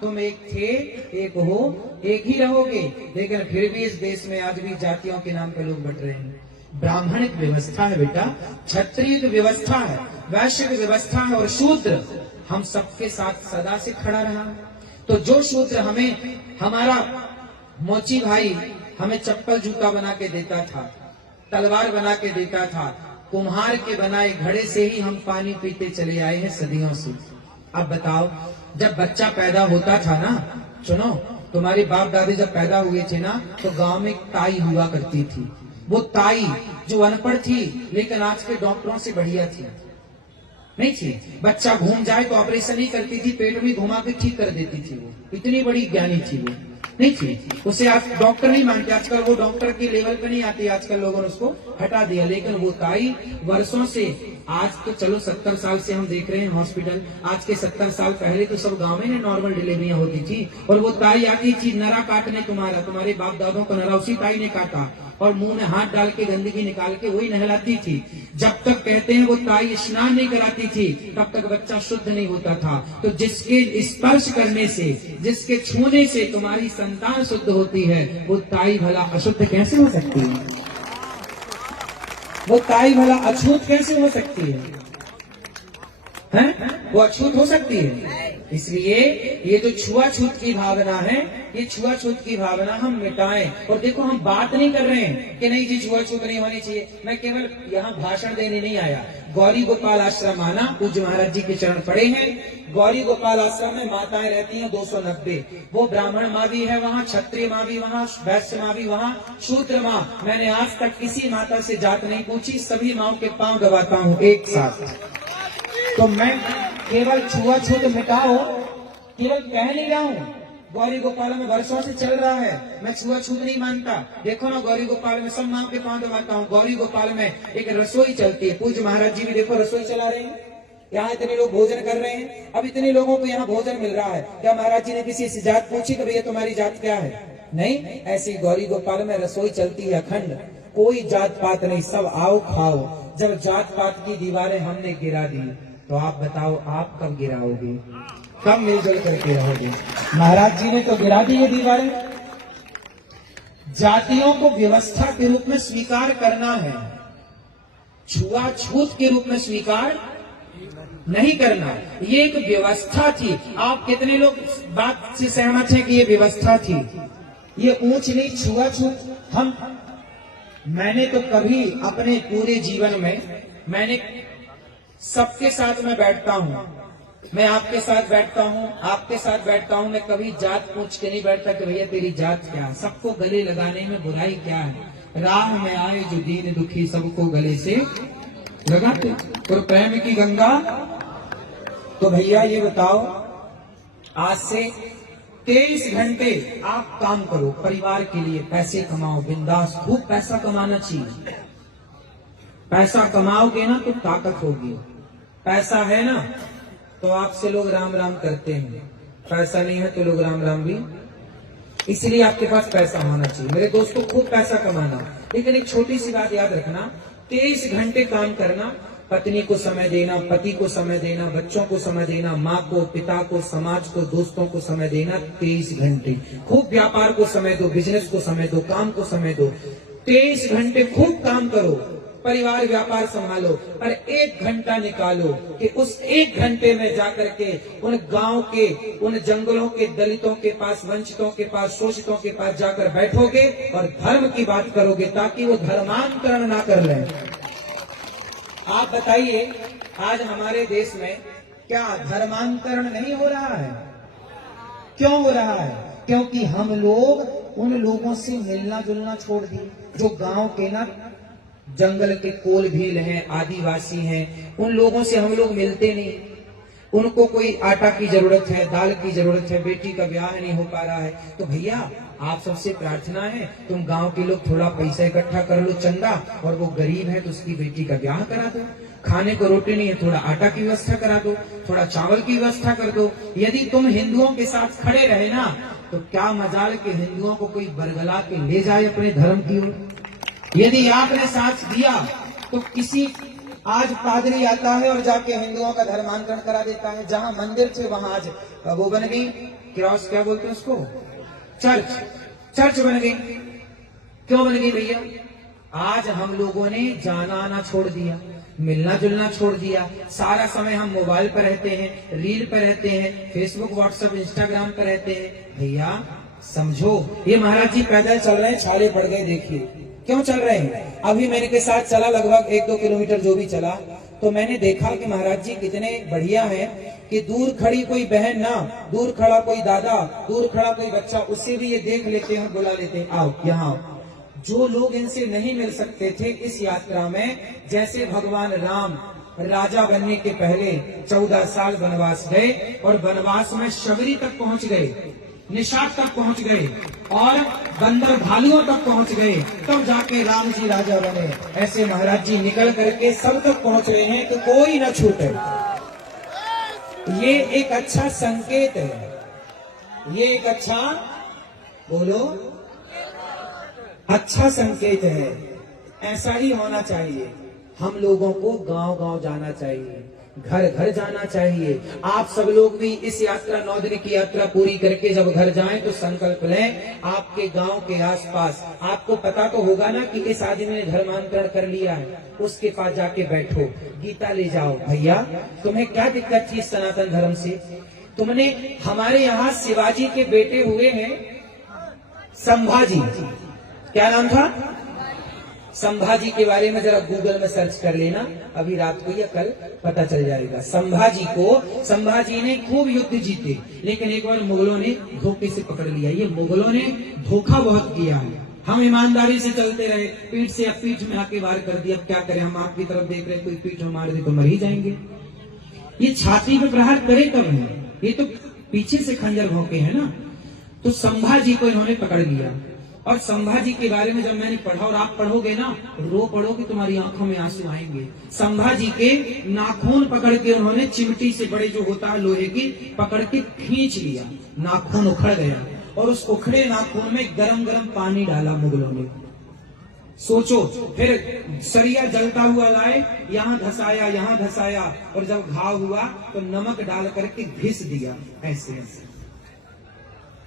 तुम एक थे, एक हो, एक ही रहोगे। लेकिन फिर भी इस देश में आज भी जातियों के नाम पे लोग बट रहे हैं। ब्राह्मणिक व्यवस्था है बेटा, क्षत्रिय व्यवस्था है, वैश्य व्यवस्था है, और शूद्र हम सबके साथ सदा से खड़ा रहा। तो जो शूद्र हमें, हमारा मोची भाई हमें चप्पल जूता बना के देता था, तलवार बना के देता था, कुम्हार के बनाए घड़े से ही हम पानी पीते चले आए हैं सदियों से। अब बताओ, जब बच्चा पैदा होता था ना, सुनो, तुम्हारे बाप दादी जब पैदा हुए थे ना, तो गांव में एक ताई हुआ करती थी। वो ताई जो अनपढ़ थी लेकिन आज के डॉक्टरों से बढ़िया थी, नहीं थी। बच्चा घूम जाए तो ऑपरेशन ही करती थी, पेट में घुमा के ठीक कर देती थी। वो इतनी बड़ी ज्ञानी थी, वो नहीं थी। उसे आज डॉक्टर नहीं मानते, आजकल वो डॉक्टर के लेवल पे नहीं आती, आजकल लोगों ने उसको हटा दिया। लेकिन वो ताई वर्षों से, आज तो चलो 70 साल से हम देख रहे हैं हॉस्पिटल, आज के 70 साल पहले तो सब गांव में नॉर्मल डिलीवरियां होती थी। और वो ताई आती थी नरा काटने, तुम्हारे बाप दादों को नरा उसी ताई ने काटा, और मुंह में हाथ डाल के गंदगी निकाल के वही नहलाती थी। जब तक कहते हैं वो ताई स्नान नहीं कराती थी तब तक बच्चा शुद्ध नहीं होता था। तो जिसके स्पर्श करने से, जिसके छूने से तुम्हारी संतान शुद्ध होती है, वो ताई भला अशुद्ध कैसे हो सकती है? वो ताई भला अछूत कैसे हो सकती है? वो अछूत हो सकती है? इसलिए ये जो छुआछूत की भावना है, ये छुआछूत की भावना हम मिटाएं। और देखो, हम बात नहीं कर रहे हैं कि नहीं जी छुआछूत नहीं होनी चाहिए। मैं केवल यहाँ भाषण देने नहीं आया। गौरी गोपाल आश्रम आना, पूज्य महाराज जी के चरण पड़े हैं। गौरी गोपाल आश्रम में माताएं रहती हैं 290। वो ब्राह्मण माँ भी है वहाँ, क्षत्रिय माँ भी वहाँ, वैश्य माँ भी वहाँ, शूद्र माँ। मैंने आज तक किसी माता से जात नहीं पूछी, सभी माँओं के पांव दबाता हूँ एक साथ। तो मैं केवल छुआछूत मिटाओ केवल कह नहीं रहा हूँ। गौरी गोपाल में वर्षों से चल रहा है, मैं छुआछूत नहीं मानता। देखो ना, गौरी गोपाल में सब माँ के पांव दबाता हूँ। गौरी गोपाल में एक रसोई चलती है, पूज्य महाराज जी भी देखो रसोई चला रहे हैं। यहाँ इतने लोग भोजन कर रहे हैं, अब इतने लोगों को यहाँ भोजन मिल रहा है। क्या महाराज जी ने किसी से जात पूछी कि भैया तुम्हारी जात क्या है? नहीं, ऐसी गौरी गोपाल में रसोई चलती है अखंड, कोई जात पात नहीं, सब आओ खाओ। जब जात पात की दीवारें हमने गिरा दी तो आप बताओ आप कब गिराओगे, कब मिलजुल करके रहोगे? महाराज जी ने तो गिरा दी ये दीवारें। जातियों को व्यवस्था के रूप में स्वीकार करना है, छुआछूत के रूप में स्वीकार नहीं करना। ये एक व्यवस्था थी। आप कितने लोग बात से सहमत हैं कि ये व्यवस्था थी? ये ऊंच नीच छुआछूत मैंने तो कभी अपने पूरे जीवन में, मैंने सबके साथ में बैठता हूँ, मैं आपके साथ बैठता हूँ, आपके साथ बैठता हूँ, मैं कभी जात पूछ के नहीं बैठता कि भैया तेरी जात क्या है। सबको गले लगाने में बुराई क्या है? राह में आए जो दीन दुखी सबको गले से लगाते, और प्रेम की गंगा। तो भैया ये बताओ, आज से 23 घंटे आप काम करो परिवार के लिए, पैसे कमाओ बिंदास, खूब पैसा कमाना चाहिए। पैसा कमाओगे ना तो ताकत होगी। पैसा है ना तो आपसे लोग राम राम करते हैं, पैसा नहीं है तो लोग राम राम भी। इसलिए आपके पास पैसा होना चाहिए मेरे दोस्तों, खूब पैसा कमाना। लेकिन एक छोटी सी बात याद रखना, 23 घंटे काम करना, पत्नी को समय देना, पति को समय देना, बच्चों को समय देना, माँ को, पिता को, समाज को, दोस्तों को समय देना 23 घंटे। खूब व्यापार को समय दो, बिजनेस को समय दो, काम को समय दो। 23 घंटे खूब काम करो, परिवार व्यापार संभालो, पर 1 घंटा निकालो कि उस 1 घंटे में जाकर के उन गांव के, उन जंगलों के दलितों के पास, वंचितों के पास, शोषितों के पास जाकर बैठोगे और धर्म की बात करोगे, ताकि वो धर्मांतरण ना कर लें। आप बताइए, आज हमारे देश में क्या धर्मांतरण नहीं हो रहा है? क्यों हो रहा है? क्योंकि हम लोग उन लोगों से मिलना जुलना छोड़ दिए, जो गांव के ना जंगल के कोल भील हैं, आदिवासी हैं, उन लोगों से हम लोग मिलते नहीं। उनको कोई आटा की जरूरत है, दाल की जरूरत है, बेटी का ब्याह नहीं हो पा रहा है, तो भैया आप सबसे प्रार्थना है, तुम गांव के लोग थोड़ा पैसा इकट्ठा कर लो, चंदा, और वो गरीब है तो उसकी बेटी का ब्याह करा दो। खाने को रोटी नहीं है, थोड़ा आटा की व्यवस्था करा दो, थोड़ा चावल की व्यवस्था कर दो। यदि तुम हिंदुओं के साथ खड़े रहे ना, तो क्या मजाल के हिंदुओं को कोई बरगला के ले जाए अपने धर्म की ओर। यदि आपने साथ दिया तो किसी आज पादरी आता है और जाके हिंदुओं का धर्मांतरण करा देता है। जहां मंदिर थे वहां आज वो बन गई क्रॉस, क्या बोलते हैं उसको, चर्च बन गई। क्यों बन गई भैया? आज हम लोगों ने जाना आना छोड़ दिया, मिलना जुलना छोड़ दिया। सारा समय हम मोबाइल पर रहते हैं, रील पर रहते हैं, फेसबुक, व्हाट्सएप, इंस्टाग्राम पर रहते हैं। भैया समझो, ये महाराज जी पैदल चल रहे हैं, छाले पड़ गए, देखिए क्यों चल रहे हैं। अभी मेरे के साथ चला लगभग 1-2 किलोमीटर जो भी चला, तो मैंने देखा कि महाराज जी कितने बढ़िया हैं कि दूर खड़ी कोई बहन ना, दूर खड़ा कोई दादा, दूर खड़ा कोई बच्चा, उससे भी ये देख लेते हैं, बुला लेते हैं, आओ यहाँ। जो लोग इनसे नहीं मिल सकते थे इस यात्रा में, जैसे भगवान राम राजा बनने के पहले 14 साल वनवास गए और वनवास में शबरी तक पहुंच गए, निषाद तक पहुंच गए और बंदर भालुओं तक पहुंच गए, तब जाके राम जी राजा बने। ऐसे महाराज जी निकल करके सब तक पहुंच रहे हैं कि कोई न छूटे। ये एक अच्छा संकेत है, ये एक अच्छा, बोलो, अच्छा संकेत है। ऐसा ही होना चाहिए। हम लोगों को गांव गांव जाना चाहिए, घर घर जाना चाहिए। आप सब लोग भी इस यात्रा, 9 दिन की यात्रा पूरी करके जब घर जाएं तो संकल्प लें, आपके गांव के आसपास आपको पता तो होगा ना कि इस आदमी ने धर्मांतरण कर लिया है, उसके पास जाके बैठो, गीता ले जाओ। भैया तुम्हें क्या दिक्कत थी सनातन धर्म से? तुमने, हमारे यहाँ शिवाजी के बेटे हुए हैं संभाजी, क्या नाम था? संभाजी के बारे में जरा गूगल में सर्च कर लेना, अभी रात को या कल पता चल जाएगा। संभाजी ने खूब युद्ध जीते, लेकिन एक बार मुगलों ने धोखे से पकड़ लिया। ये मुगलों ने धोखा बहुत किया है। हम ईमानदारी से चलते रहे, पीठ से अब पीठ में आके वार कर दिया। अब क्या करें, हम आपकी तरफ देख रहे, कोई पीठ में मार दे तो मर ही जाएंगे। ये छाती पे प्रहार करे कब है? ये तो पीछे से खंजर भोंके है ना। तो संभाजी को इन्होंने पकड़ लिया, और संभाजी के बारे में जब मैंने पढ़ा, और आप पढ़ोगे ना, रो पढ़ोगे, तुम्हारी आंखों में आंसू आएंगे। संभाजी के नाखून पकड़ के उन्होंने चिमटी से, बड़े जो होता है लोहे की, पकड़ के खींच लिया, नाखून उखड़ गया, और उस उखड़े नाखून में गरम गरम पानी डाला मुगलों ने। सोचो, फिर सरिया जलता हुआ लाए, यहाँ धसाया, और जब घाव हुआ तो नमक डाल करके घिस दिया, ऐसे ऐसे।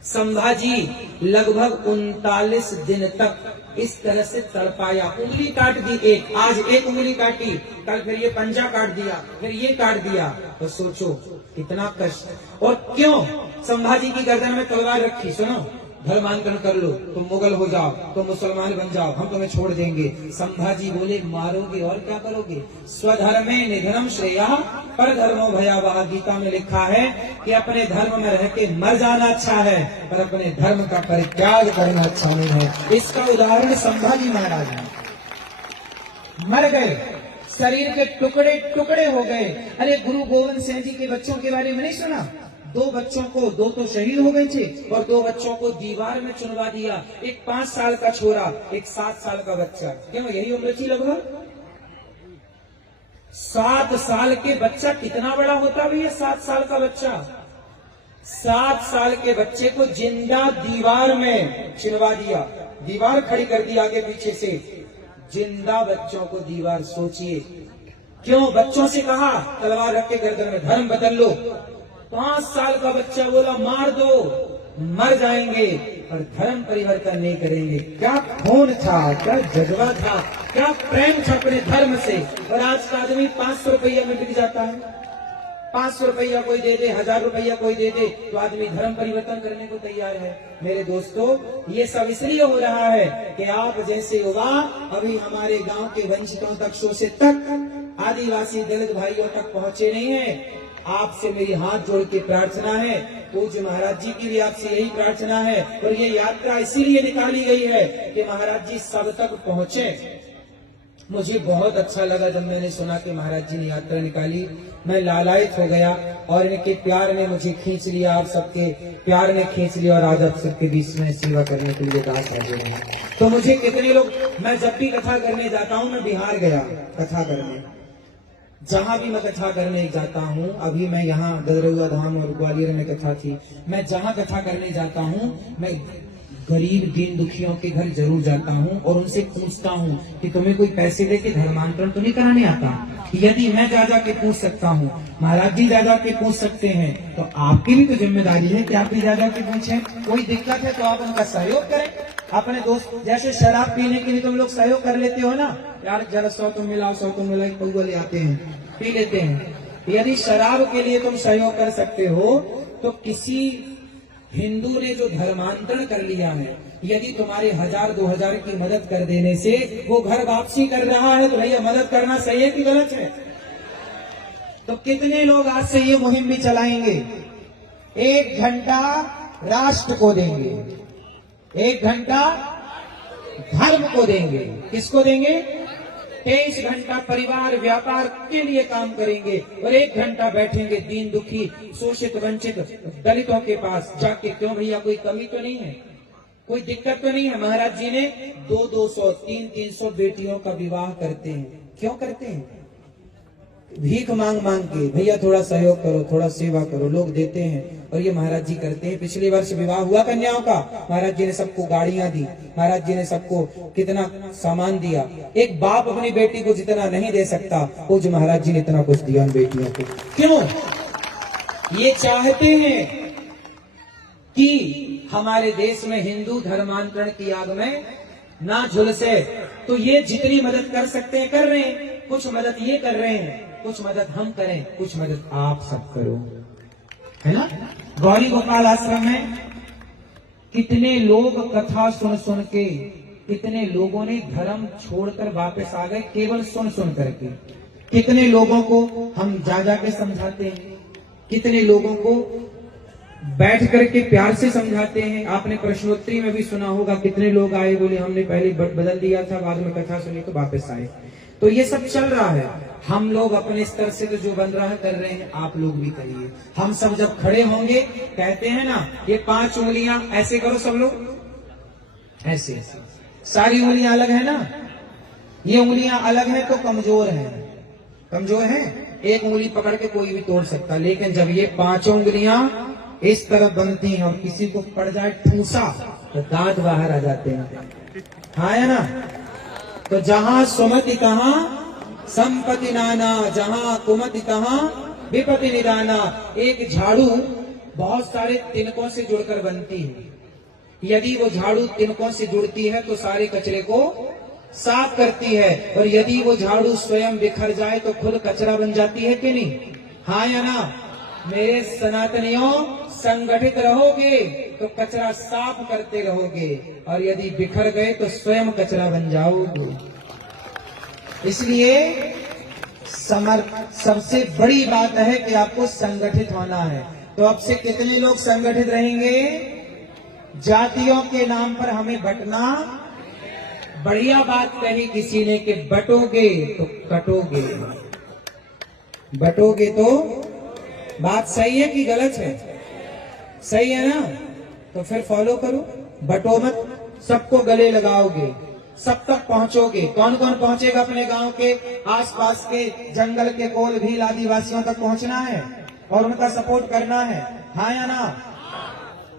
संभाजी लगभग 39 दिन तक इस तरह से तड़पाया। उंगली काट दी एक, आज एक उंगली काटी, कल फिर ये पंजा काट दिया, फिर ये काट दिया। तो सोचो कितना कष्ट। और क्यों संभाजी की गर्दन में तलवार रखी? सुनो, धर्मांतरण कर लो, तुम मुगल हो जाओ, तुम मुसलमान बन जाओ, हम तुम्हें छोड़ देंगे। संभाजी बोले, मारोगे और क्या करोगे? स्वधर्मे निधनम श्रेयः परधर्मो भयावह। गीता में लिखा है कि अपने धर्म में रह के मर जाना अच्छा है, पर अपने धर्म का परित्याग करना अच्छा नहीं है। इसका उदाहरण संभाजी महाराज है। मर गए, शरीर के टुकड़े टुकड़े हो गए। अरे गुरु गोविंद सिंह जी के बच्चों के बारे में नहीं सुना? 2 बच्चों को, 2 तो शहीद हो गए थे, और 2 बच्चों को दीवार में चुनवा दिया। एक 5 साल का छोरा, एक 7 साल का बच्चा। क्यों, यही उम्र थी लगभग। 7 साल के बच्चा कितना बड़ा होता भैया? 7 साल का बच्चा, 7 साल के बच्चे को जिंदा दीवार में चिनवा दिया, दीवार खड़ी कर दी आगे पीछे से, जिंदा बच्चों को दीवार। सोचिए क्यों? बच्चों से कहा तलवार रख के गर्दन में, धर्म बदल लो। 5 साल का बच्चा बोला मार दो, मर जाएंगे। और धर्म परिवर्तन नहीं करेंगे। क्या खून था, क्या जज्बा था, क्या प्रेम था अपने धर्म से। और आज का आदमी 500 रुपया में बिक जाता है। 500 रुपया कोई दे दे, 1000 रुपया कोई दे दे, तो आदमी धर्म परिवर्तन करने को तैयार है। मेरे दोस्तों, ये सब इसलिए हो रहा है कि आप जैसे युवा अभी हमारे गांव के वंचितों तक, शोषित तक, आदिवासी दलित भाइयों तक पहुंचे नहीं है। आपसे मेरी हाथ जोड़ के प्रार्थना है, पूज्य महाराज जी की भी आपसे यही प्रार्थना है। और ये यात्रा इसीलिए निकाली गई है कि महाराज जी सब तक पहुंचे। मुझे बहुत अच्छा लगा जब मैंने सुना कि महाराज जी ने यात्रा निकाली। मैं लालायित हो गया और इनके प्यार ने मुझे खींच लिया, आप सबके प्यार ने खींच लिया और आज आप सबके बीच में सेवा करने के लिए दास हाजिर हैं। तो मुझे कितने लोग, मैं जब भी कथा करने जाता हूँ, मैं बिहार गया कथा करने, जहां भी मैं कथा करने जाता हूँ, अभी मैं यहाँ गदरुआ धाम और ग्वालियर में कथा थी, मैं जहाँ कथा करने जाता हूँ, मैं गरीब दीन दुखियों के घर जरूर जाता हूँ और उनसे पूछता हूँ कि तुम्हें कोई पैसे दे के धर्मांतरण तो नहीं कराने आता। यदि मैं जा के पूछ सकता हूँ, महाराज जी जा के पूछ सकते हैं, तो आपकी भी तो जिम्मेदारी है कि आप भी जा के पूछें। कोई दिक्कत है तो आप उनका सहयोग करें। अपने दोस्त, जैसे शराब पीने के लिए तुम लोग सहयोग कर लेते हो ना, यार जरा 100 तुम मिलाओ, 100 तुम मिलाओ, पौवा ले आते हैं, पी लेते हैं। यदि शराब के लिए तुम सहयोग कर सकते हो, तो किसी हिंदू ने जो धर्मांतरण कर लिया है, यदि तुम्हारे 1000-2000 की मदद कर देने से वो घर वापसी कर रहा है, तो भैया मदद करना सही है कि गलत है? तो कितने लोग आज से ये मुहिम भी चलाएंगे? 1 घंटा राष्ट्र को देंगे, 1 घंटा धर्म को देंगे। किसको देंगे? 23 घंटा परिवार व्यापार के लिए काम करेंगे और 1 घंटा बैठेंगे दीन दुखी शोषित वंचित दलितों के पास जाके। क्यों भैया, कोई कमी तो नहीं है, कोई दिक्कत तो नहीं है? महाराज जी ने 200-200, 300 बेटियों का विवाह करते हैं। क्यों करते हैं? भीख मांग मांग के, भैया थोड़ा सहयोग करो, थोड़ा सेवा करो, लोग देते हैं और ये महाराज जी करते हैं। पिछले वर्ष विवाह हुआ कन्याओं का, महाराज जी ने सबको गाड़ियां दी, महाराज जी ने सबको कितना सामान दिया। एक बाप अपनी बेटी को जितना नहीं दे सकता, वो जो महाराज जी ने इतना कुछ दिया उन बेटियों को। क्यों? ये चाहते हैं कि हमारे देश में हिंदू धर्मांतरण की आग में ना झुलसे। तो ये जितनी मदद कर सकते हैं कर रहे हैं। कुछ मदद ये कर रहे हैं, कुछ मदद हम करें, कुछ मदद आप सब करो, है ना? गौरी गोपाल आश्रम में कितने लोग कथा सुन सुन के, कितने लोगों ने धर्म छोड़कर वापस आ गए केवल सुन सुन करके। कितने लोगों को हम जा के समझाते हैं, कितने लोगों को बैठ करके प्यार से समझाते हैं। आपने प्रश्नोत्तरी में भी सुना होगा, कितने लोग आए, बोले हमने पहले बदल दिया था, बाद में कथा सुनी तो वापस आए। तो ये सब चल रहा है। हम लोग अपने स्तर से तो जो बन रहा है कर रहे हैं, आप लोग भी करिए। हम सब जब खड़े होंगे, कहते हैं ना, ये 5 उंगलियां ऐसे करो सब लोग, ऐसे सारी उंगलियां अलग है ना, ये उंगलियां अलग है तो कमजोर है, कमजोर है। एक उंगली पकड़ के कोई भी तोड़ सकता, लेकिन जब ये 5 उंगलियां इस तरफ बनती हैं और किसी को पड़ जाए ठूसा तो दांत बाहर आ जाते हैं, हाँ है ना? तो जहां सुमति तहां संपत्ति नाना, जहां कुमति तहां विपत्ति निदाना। एक झाड़ू बहुत सारे तिनकों से जुड़कर बनती है। यदि वो झाड़ू तिनकों से जुड़ती है तो सारे कचरे को साफ करती है, और यदि वो झाड़ू स्वयं बिखर जाए तो खुद कचरा बन जाती है कि नहीं? हाँ या ना? मेरे सनातनियों, संगठित रहोगे तो कचरा साफ करते रहोगे, और यदि बिखर गए तो स्वयं कचरा बन जाओगे। इसलिए सबसे बड़ी बात है कि आपको संगठित होना है। तो अब से कितने लोग संगठित रहेंगे? जातियों के नाम पर हमें बंटना, बढ़िया बात कही किसी ने कि बटोगे तो कटोगे, बटोगे तो, बात सही है कि गलत है? सही है ना? तो फिर फॉलो करो, बटो मत, सबको गले लगाओगे, सब तक पहुंचोगे। कौन कौन पहुंचेगा? अपने गांव के आसपास के जंगल के कोल भील आदिवासियों तक पहुंचना है और उनका सपोर्ट करना है, हाँ या ना?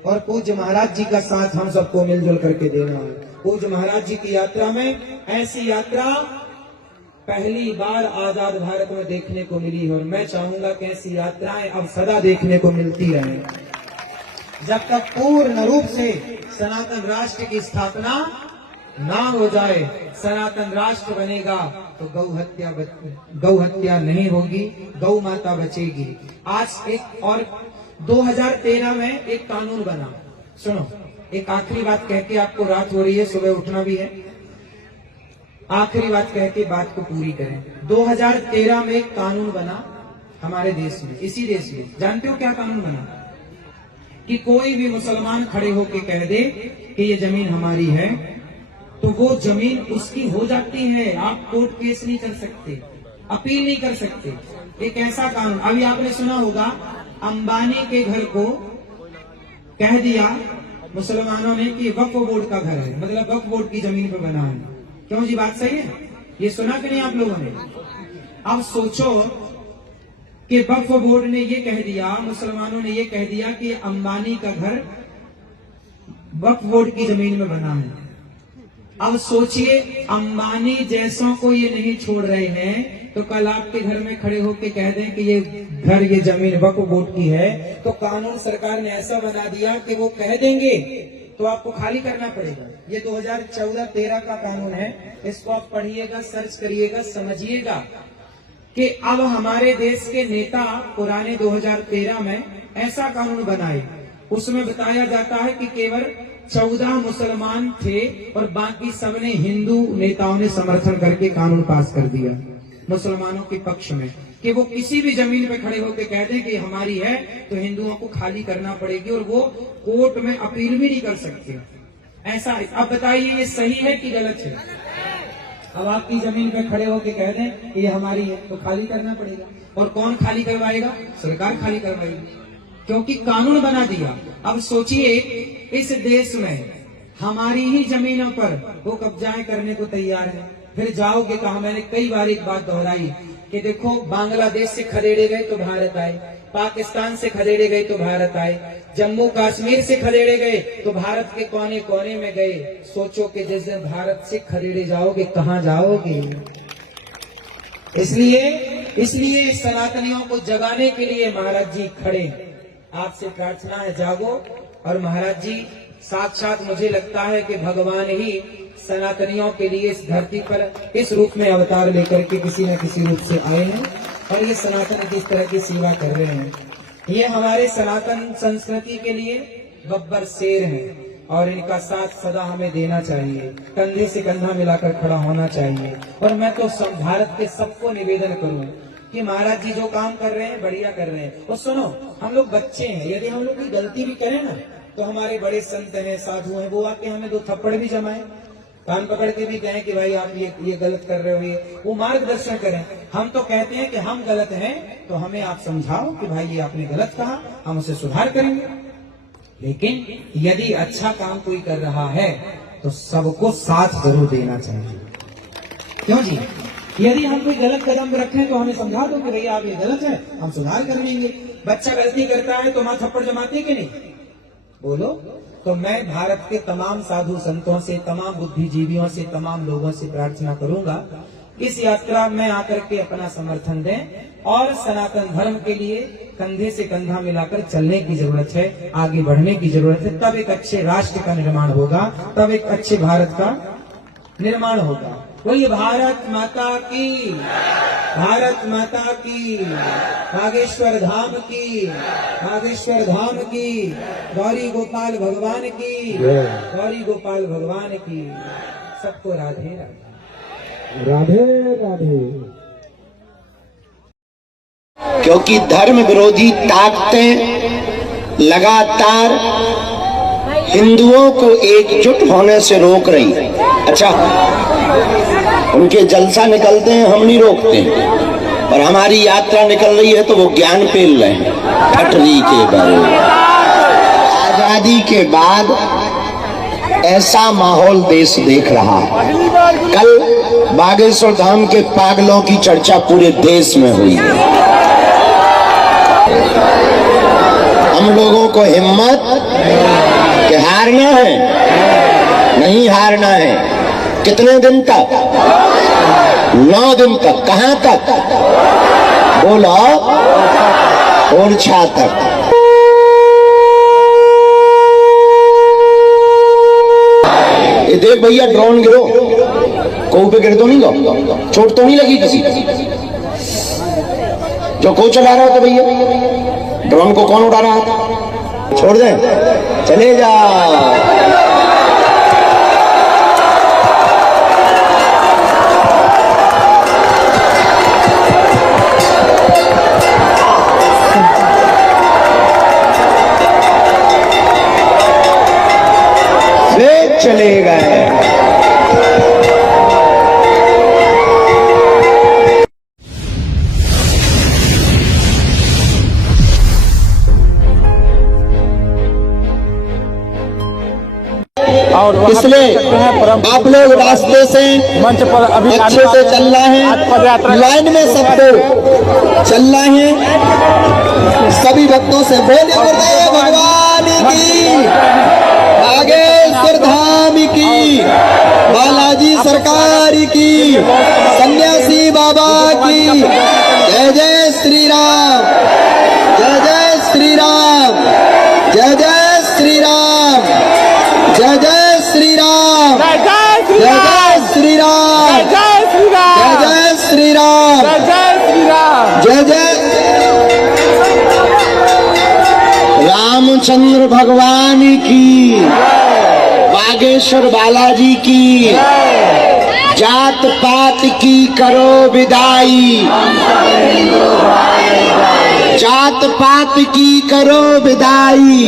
और पूज्य महाराज जी का साथ हम सबको मिलजुल करके देना है। पूज्य महाराज जी की यात्रा में, ऐसी यात्रा पहली बार आजाद भारत में देखने को मिली है, और मैं चाहूंगा कि ऐसी यात्राएं अब सदा देखने को मिलती रहें। जब तक पूर्ण रूप से सनातन राष्ट्र की स्थापना ना हो जाए, सनातन राष्ट्र बनेगा तो गौ हत्या नहीं होगी, गौ माता बचेगी। आज एक और 2013 में एक कानून बना, सुनो, एक आखिरी बात कह के, आपको रात हो रही है, सुबह उठना भी है, आखिरी बात कह के बात को पूरी करें। 2013 में एक कानून बना हमारे देश में, इसी देश में। जानते हो क्या कानून बना? कि कोई भी मुसलमान खड़े होके कह दे कि ये जमीन हमारी है तो वो जमीन उसकी हो जाती है। आप कोर्ट केस नहीं कर सकते, अपील नहीं कर सकते। एक ऐसा कानून, अभी आपने सुना होगा, अंबानी के घर को कह दिया मुसलमानों ने कि वक्फ बोर्ड का घर है, मतलब वक्फ बोर्ड की जमीन पर बना है। क्यों जी, बात सही है? ये सुना कि नहीं आप लोगों ने? अब सोचो कि वक्फ बोर्ड ने ये कह दिया, मुसलमानों ने ये कह दिया कि अंबानी का घर वक्फ बोर्ड की जमीन में बना है। अब सोचिए, अंबानी जैसों को ये नहीं छोड़ रहे हैं तो कल आपके घर में खड़े होकर कह दें कि ये घर, ये जमीन वक्फ बोर्ड की है, तो कानून सरकार ने ऐसा बना दिया कि वो कह देंगे तो आपको खाली करना पड़ेगा। ये 2014-13 का कानून है, इसको आप पढ़िएगा, सर्च करिएगा, समझिएगा कि अब हमारे देश के नेता पुराने 2013 में ऐसा कानून बनाए, उसमें बताया जाता है कि केवल 14 मुसलमान थे और बाकी सबने, हिंदू नेताओं ने समर्थन करके कानून पास कर दिया मुसलमानों के पक्ष में कि वो किसी भी जमीन पे खड़े होकर कह दें कि हमारी है तो हिंदुओं को खाली करना पड़ेगी और वो कोर्ट में अपील भी नहीं कर सकते। ऐसा, अब बताइए ये सही है कि गलत है? अब आपकी जमीन पे खड़े होकर कह दें कि ये हमारी है तो खाली करना पड़ेगा, और कौन खाली करवाएगा? सरकार खाली करवाएगी, क्योंकि कानून बना दिया। अब सोचिए, इस देश में हमारी ही जमीनों पर वो कब्जाएं करने को तैयार है। फिर जाओगे कहा? मैंने कई बार एक बात दोहराई कि देखो, बांग्लादेश से खदेड़े गए तो भारत आए, पाकिस्तान से खदेड़े गए तो भारत आए, जम्मू कश्मीर से खदेड़े गए तो भारत के कोने कोने में गए। सोचो कि जिस दिन भारत से खदेड़े जाओगे कहाँ जाओगे? इसलिए सनातनियों को जगाने के लिए महाराज जी खड़े। आपसे प्रार्थना है, जागो। और महाराज जी साक्षात मुझे लगता है कि भगवान ही सनातनियों के लिए इस धरती पर इस रूप में अवतार लेकर के किसी न किसी रूप से आए हैं और ये सनातन की इस तरह की सेवा कर रहे हैं। ये हमारे सनातन संस्कृति के लिए गब्बर शेर हैं और इनका साथ सदा हमें देना चाहिए, कंधे से कंधा मिलाकर खड़ा होना चाहिए। और मैं तो भारत के सबको निवेदन करूं कि महाराज जी जो काम कर रहे हैं बढ़िया कर रहे हैं। और सुनो, हम लोग बच्चे हैं, यदि हम लोग कोई गलती भी करें ना तो हमारे बड़े संत हैं, साधु हैं, वो आके हमें 2 थप्पड़ भी जमाए, कान पकड़ के भी कहें कि भाई आप ये गलत कर रहे हो, ये वो मार्गदर्शन करें। हम तो कहते हैं कि हम गलत हैं तो हमें आप समझाओ कि भाई ये आपने गलत कहा, हम उसे सुधार करेंगे। लेकिन यदि अच्छा काम कोई कर रहा है तो सबको साथ जरूर देना चाहिए। क्यों जी? यदि हम कोई गलत कदम रखें तो हमें समझा दो कि भैया आप ये गलत है, हम सुधार कर लेंगे। बच्चा गलती करता है तो माँ थप्पड़ जमाते कि नहीं? बोलो। तो मैं भारत के तमाम साधु संतों से, तमाम बुद्धिजीवियों से, तमाम लोगों से प्रार्थना करूंगा इस यात्रा में आकर के अपना समर्थन दें और सनातन धर्म के लिए कंधे से कंधा मिलाकर चलने की जरूरत है, आगे बढ़ने की जरूरत है। तब एक अच्छे राष्ट्र का निर्माण होगा, तब एक अच्छे भारत का निर्माण होगा। वही भारत माता की, भारत माता की, नागेश्वर धाम की, नागेश्वर धाम की, गौरी गोपाल भगवान की, गौरी गोपाल भगवान की। सबको राधे राधे, राधे राधे। क्योंकि धर्म विरोधी ताकतें लगातार हिंदुओं को एकजुट होने से रोक रही। अच्छा, उनके जलसा निकलते हैं, हम नहीं रोकते, और हमारी यात्रा निकल रही है तो वो ज्ञान पेल रहे हैं पटरी के बारे में। आजादी के बाद ऐसा माहौल देश देख रहा है। कल बागेश्वर धाम के पागलों की चर्चा पूरे देश में हुई है। हम लोगों को हिम्मत कि हारना है, नहीं हारना है। कितने दिन तक? 9 दिन तक। कहां तक? बोलो, ओरछा तक। ये देख भैया ड्रोन गिरो, कोई पे गिर तो नहीं गो, चोट तो नहीं लगी किसी? जो को चला रहा था भैया, ड्रोन को कौन उड़ा रहा था? छोड़ दे, चले जा। वे चले गए। इसलिए आप लोग रास्ते से मंच पर अभी अच्छे से चल रहे हैं, लाइन में सबको चल रहे हैं। सभी भक्तों से बोले गुरुदेव भगवान की, नागेश्वर धाम की, बालाजी सरकार की, सन्यासी बाबा की। जय जय श्री राम, जय जय श्री राम, जय जय श्री राम, जय जय श्री राम, जय जय श्री राम, जय श्री राम, जय जय श्री राम, जय श्री राम, जय जय रामचंद्र भगवान की, बागेश्वर बालाजी की। जात पात की करो विदाई, जात पात की करो विदाई,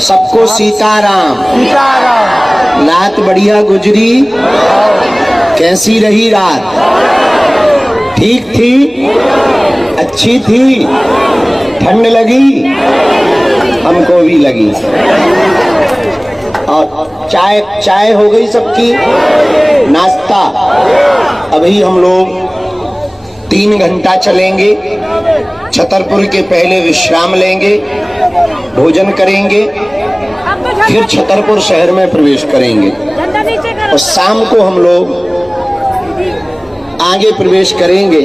सबको सीताराम। रात बढ़िया गुजरी, कैसी रही रात? ठीक थी, अच्छी थी, ठंड लगी, हमको भी लगी। और चाय हो गई सबकी, नाश्ता। अभी हम लोग 3 घंटा चलेंगे, छतरपुर के पहले विश्राम लेंगे, भोजन करेंगे, फिर छतरपुर शहर में प्रवेश करेंगे और शाम को हम लोग आगे प्रवेश करेंगे।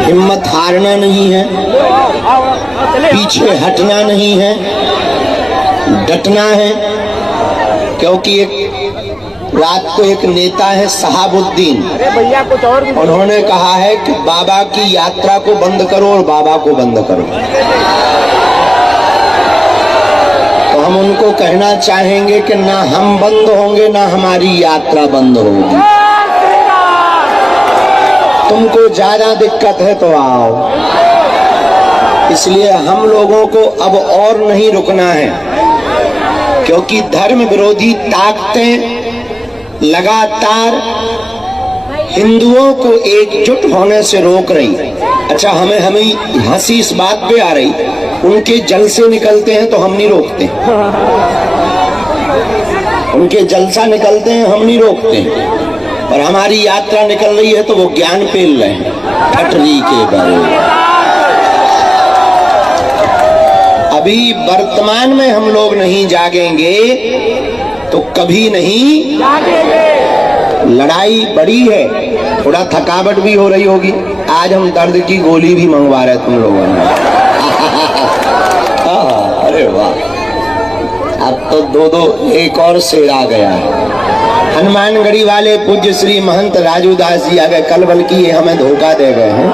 हिम्मत हारना नहीं है, पीछे हटना नहीं है, डटना है। क्योंकि एक रात को एक नेता है शहाबुद्दीन, उन्होंने कहा है कि बाबा की यात्रा को बंद करो और बाबा को बंद करो। तो हम उनको कहना चाहेंगे कि ना हम बंद होंगे ना हमारी यात्रा बंद होगी। तुमको ज्यादा दिक्कत है तो आओ। इसलिए हम लोगों को अब और नहीं रुकना है, क्योंकि धर्म विरोधी ताकतें लगातार हिंदुओं को एकजुट होने से रोक रही। अच्छा, हमें हंसी इस बात पे आ रही, उनके जलसे निकलते हैं तो हम नहीं रोकते, उनके जलसा निकलते हैं हम नहीं रोकते, और हमारी यात्रा निकल रही है तो वो ज्ञान पेल रहे हैं ठटरी के बारे। अभी वर्तमान में हम लोग नहीं जागेंगे तो कभी नहीं जागेंगे। लड़ाई बड़ी है, थोड़ा थकावट भी हो रही होगी। आज हम दर्द की गोली भी मंगवा रहे तुम लोगों ने। अरे वाह, अब तो दो एक और शेर आ गया है। हनुमानगढ़ी वाले पूज्य श्री महंत राजू दास जी आ गए। कल बल्कि ये हमें धोखा दे गए हैं,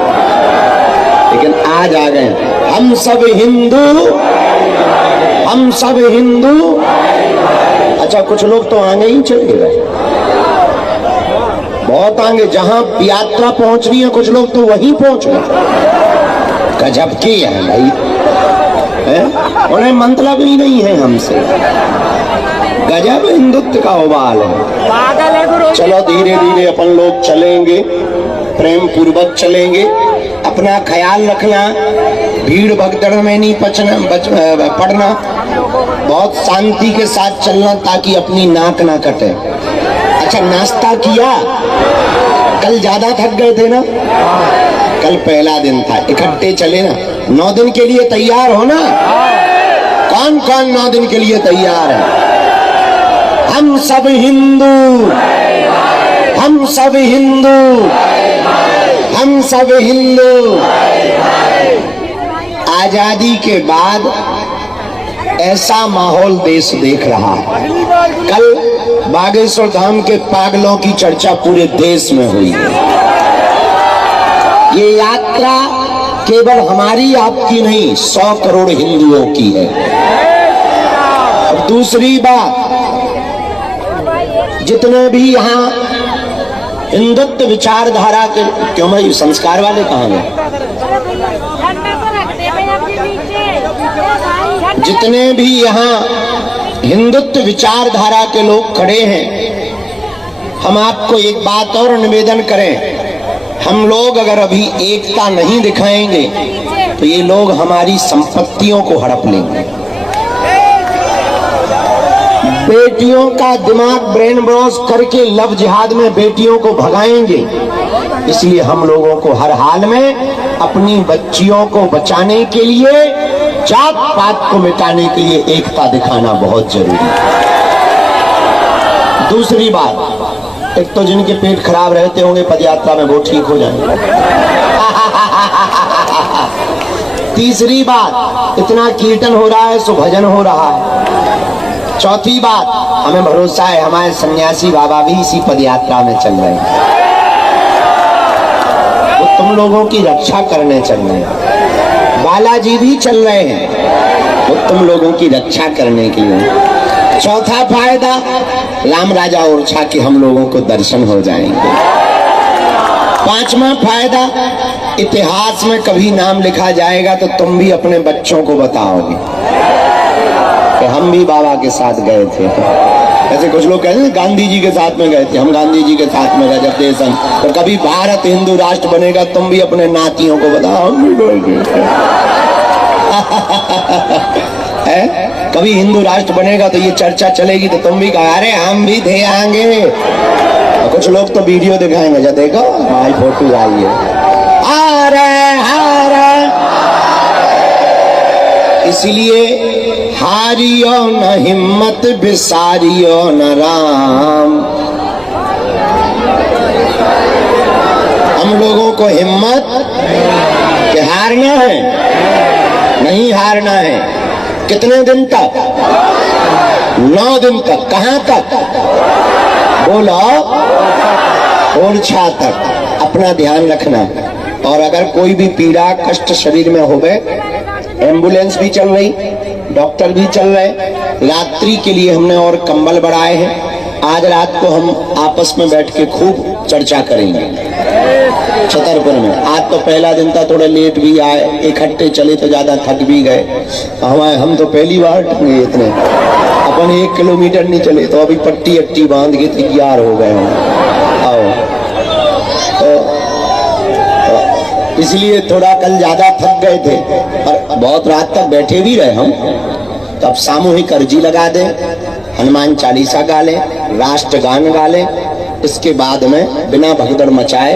लेकिन आज आ गए। हम सब हिंदू, हम सब हिंदू। अच्छा, कुछ लोग तो आगे ही चले गए, बहुत आगे, जहां यात्रा पहुंच रही है कुछ लोग तो वहीं पहुंच गए। गजब की है भाई, उन्हें मतलब ही नहीं है हमसे। गजब हिंदुत्व का उबाल है। चलो धीरे धीरे अपन लोग चलेंगे, प्रेम पूर्वक चलेंगे। अपना ख्याल रखना, भीड़ भगदड़ में नहीं पड़ना, बहुत शांति के साथ चलना ताकि अपनी नाक ना कटे। अच्छा, नाश्ता किया? कल ज्यादा थक गए थे ना, कल पहला दिन था, इकट्ठे चले ना। 9 दिन के लिए तैयार हो ना? कौन कौन 9 दिन के लिए तैयार है? हम सब हिंदू, हम सब हिंदू, हम सब हिंदू। आजादी के बाद ऐसा माहौल देश देख रहा है। कल बागेश्वर धाम के पागलों की चर्चा पूरे देश में हुई। ये यात्रा केवल हमारी आपकी नहीं, 100 करोड़ हिंदुओं की है। अब दूसरी बात, जितने भी यहाँ हिंदुत्व विचारधारा के, क्यों भाई संस्कार वाले कहाँ गए? जितने भी यहाँ हिंदुत्व विचारधारा के लोग खड़े हैं, हम आपको एक बात और निवेदन करें, हम लोग अगर अभी एकता नहीं दिखाएंगे तो ये लोग हमारी संपत्तियों को हड़प लेंगे। बेटियों का दिमाग ब्रेन वॉश करके लव जिहाद में बेटियों को भगाएंगे। इसलिए हम लोगों को हर हाल में अपनी बच्चियों को बचाने के लिए, जात पात को मिटाने के लिए एकता दिखाना बहुत जरूरी है। दूसरी बात, एक तो जिनके पेट खराब रहते होंगे पदयात्रा में वो ठीक हो जाएंगे। तीसरी बात, इतना कीर्तन हो रहा है सो भजन हो रहा है। चौथी बात, हमें भरोसा है हमारे सन्यासी बाबा भी इसी पदयात्रा में चल रहे हैं। वो तुम लोगों की रक्षा करने चल रहे हैं। बालाजी भी चल रहे हैं, वो तुम लोगों की रक्षा करने के लिए। चौथा फायदा, राम राजा ओरछा के हम लोगों को दर्शन हो जाएंगे। पांचवा फायदा, इतिहास में कभी नाम लिखा जाएगा तो तुम भी अपने बच्चों को बताओगे कि हम भी बाबा के साथ गए थे। ऐसे कुछ लोग कहते हैं गांधी जी के साथ में गए थे, हम गांधी जी के साथ में गए जब देश, तो कभी भारत हिंदू राष्ट्र बनेगा तुम भी अपने नातियों को बताओ हम भी गए थे। कभी हिंदू राष्ट्र बनेगा तो ये चर्चा चलेगी तो तुम भी कहा अरे हम भी थे आएंगे। कुछ लोग तो वीडियो दिखाएंगे, जब देखो हमारी फोटो आई है, आ रहे। इसलिए हारियो न हिम्मत बिसारियो न राम। हम लोगों को हिम्मत कि हारना है, नहीं हारना है। कितने दिन तक? 9 दिन तक। कहां तक? बोलो, ओरछा तक। अपना ध्यान रखना। और अगर कोई भी पीड़ा कष्ट शरीर में हो गए, एम्बुलेंस भी चल रही, डॉक्टर भी चल रहे। रात्रि के लिए हमने और कंबल बढ़ाए हैं। आज रात को हम आपस में बैठ के खूब चर्चा करेंगे छतरपुर में। आज तो पहला दिन था, थोड़ा लेट भी आए, इकट्ठे चले तो ज्यादा थक भी गए। हम तो पहली बार टंगे इतने, अपन 1 किलोमीटर नहीं चले तो अभी पट्टी अट्टी बांध के तैयार हो गए हैं। आओ, तो इसलिए थोड़ा कल ज्यादा थक गए थे और बहुत रात तक बैठे भी रहे हम। तो अब सामूहिक अर्जी लगा दे, हनुमान चालीसा गा ले, राष्ट्रगान गा ले। इसके बाद में बिना भगदड़ मचाए,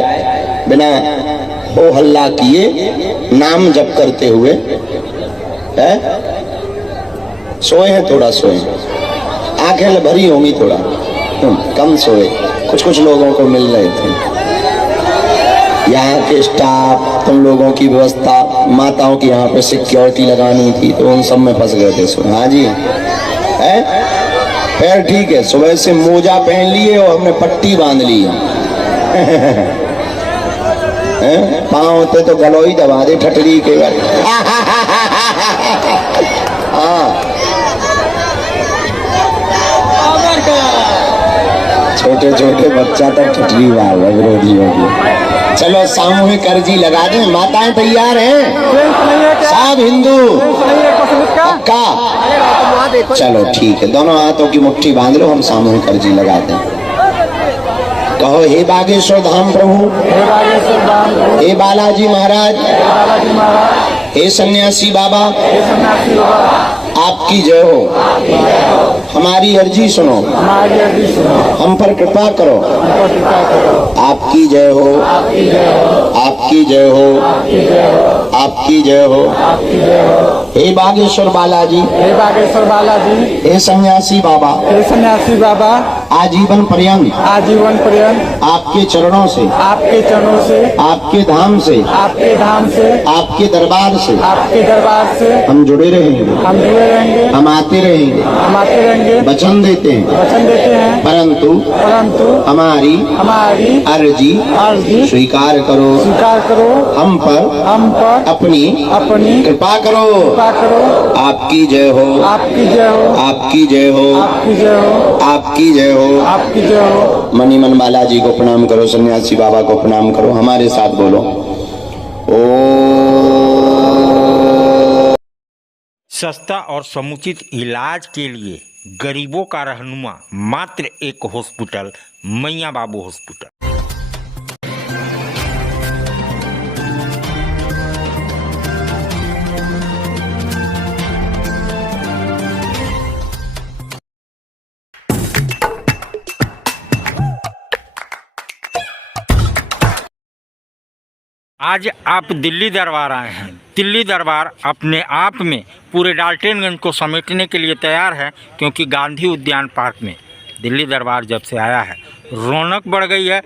बिना हो हल्ला किए, नाम जप करते हुए है? सोए हैं, थोड़ा सोए, आंखें भरी होंगी, थोड़ा कम सोए। कुछ लोगों को मिल रहे थे यहाँ के स्टाफ, तुम लोगों की व्यवस्था, माताओं की यहाँ पे सिक्योरिटी लगानी थी तो उन सब में फंस गए थे। हाँ जी है, फिर ठीक है। सुबह से मोजा पहन लिए और हमने पट्टी बांध ली है। पाँव होते तो गलोई दबा दे ठटरी के बाद। हाँ, छोटे छोटे बच्चा तक ठटरी मार विरोधियों की। चलो सामूहिक अर्जी लगा दें, माताएं तैयार हैं, सब हिंदू पक्का। चलो ठीक है, दोनों हाथों की मुट्ठी बांध लो, हम सामूहिक अर्जी लगा दें। कहो, हे बागेश्वर धाम प्रभु, हे बालाजी महाराज, हे सन्यासी बाबा, आपकी जय हो। हमारी अर्जी सुनो, हम पर कृपा करो। आपकी जय हो, आपकी जय हो, आपकी जय हो। हे बागेश्वर बालाजी, हे बागेश्वर बालाजी, हे सन्यासी बाबा, हे सन्यासी बाबा, आजीवन पर्यंत आजीवन पर्यंत आपके चरणों से, आपके चरणों से, आपके धाम से, आपके धाम से, आपके दरबार से आपके दरबार से हम जुड़े रहेंगे, हम जुड़े रहेंगे, हम आते रहेंगे, हम आते रहेंगे, वचन देते हैं। वचन देते हैं, परंतु हमारी हमारी अर्जी अर्जी स्वीकार करो, स्वीकार करो, हम पर अपनी कृपा करो। कृपा करो। आपकी जय हो, आपकी जय हो, आपकी जय हो, आपकी जय हो, आपकी जय हो, आपकी जय हो। मणिमन बालाजी को प्रणाम करो, सन्यासी बाबा को प्रणाम करो, हमारे साथ बोलो सस्ता और समुचित इलाज के लिए गरीबों का रहनुमा मात्र एक हॉस्पिटल, मैया बाबू हॉस्पिटल। आज आप दिल्ली दरबार आए हैं। दिल्ली दरबार अपने आप में पूरे डाल्टनगंज को समेटने के लिए तैयार है, क्योंकि गांधी उद्यान पार्क में दिल्ली दरबार जब से आया है रौनक बढ़ गई है।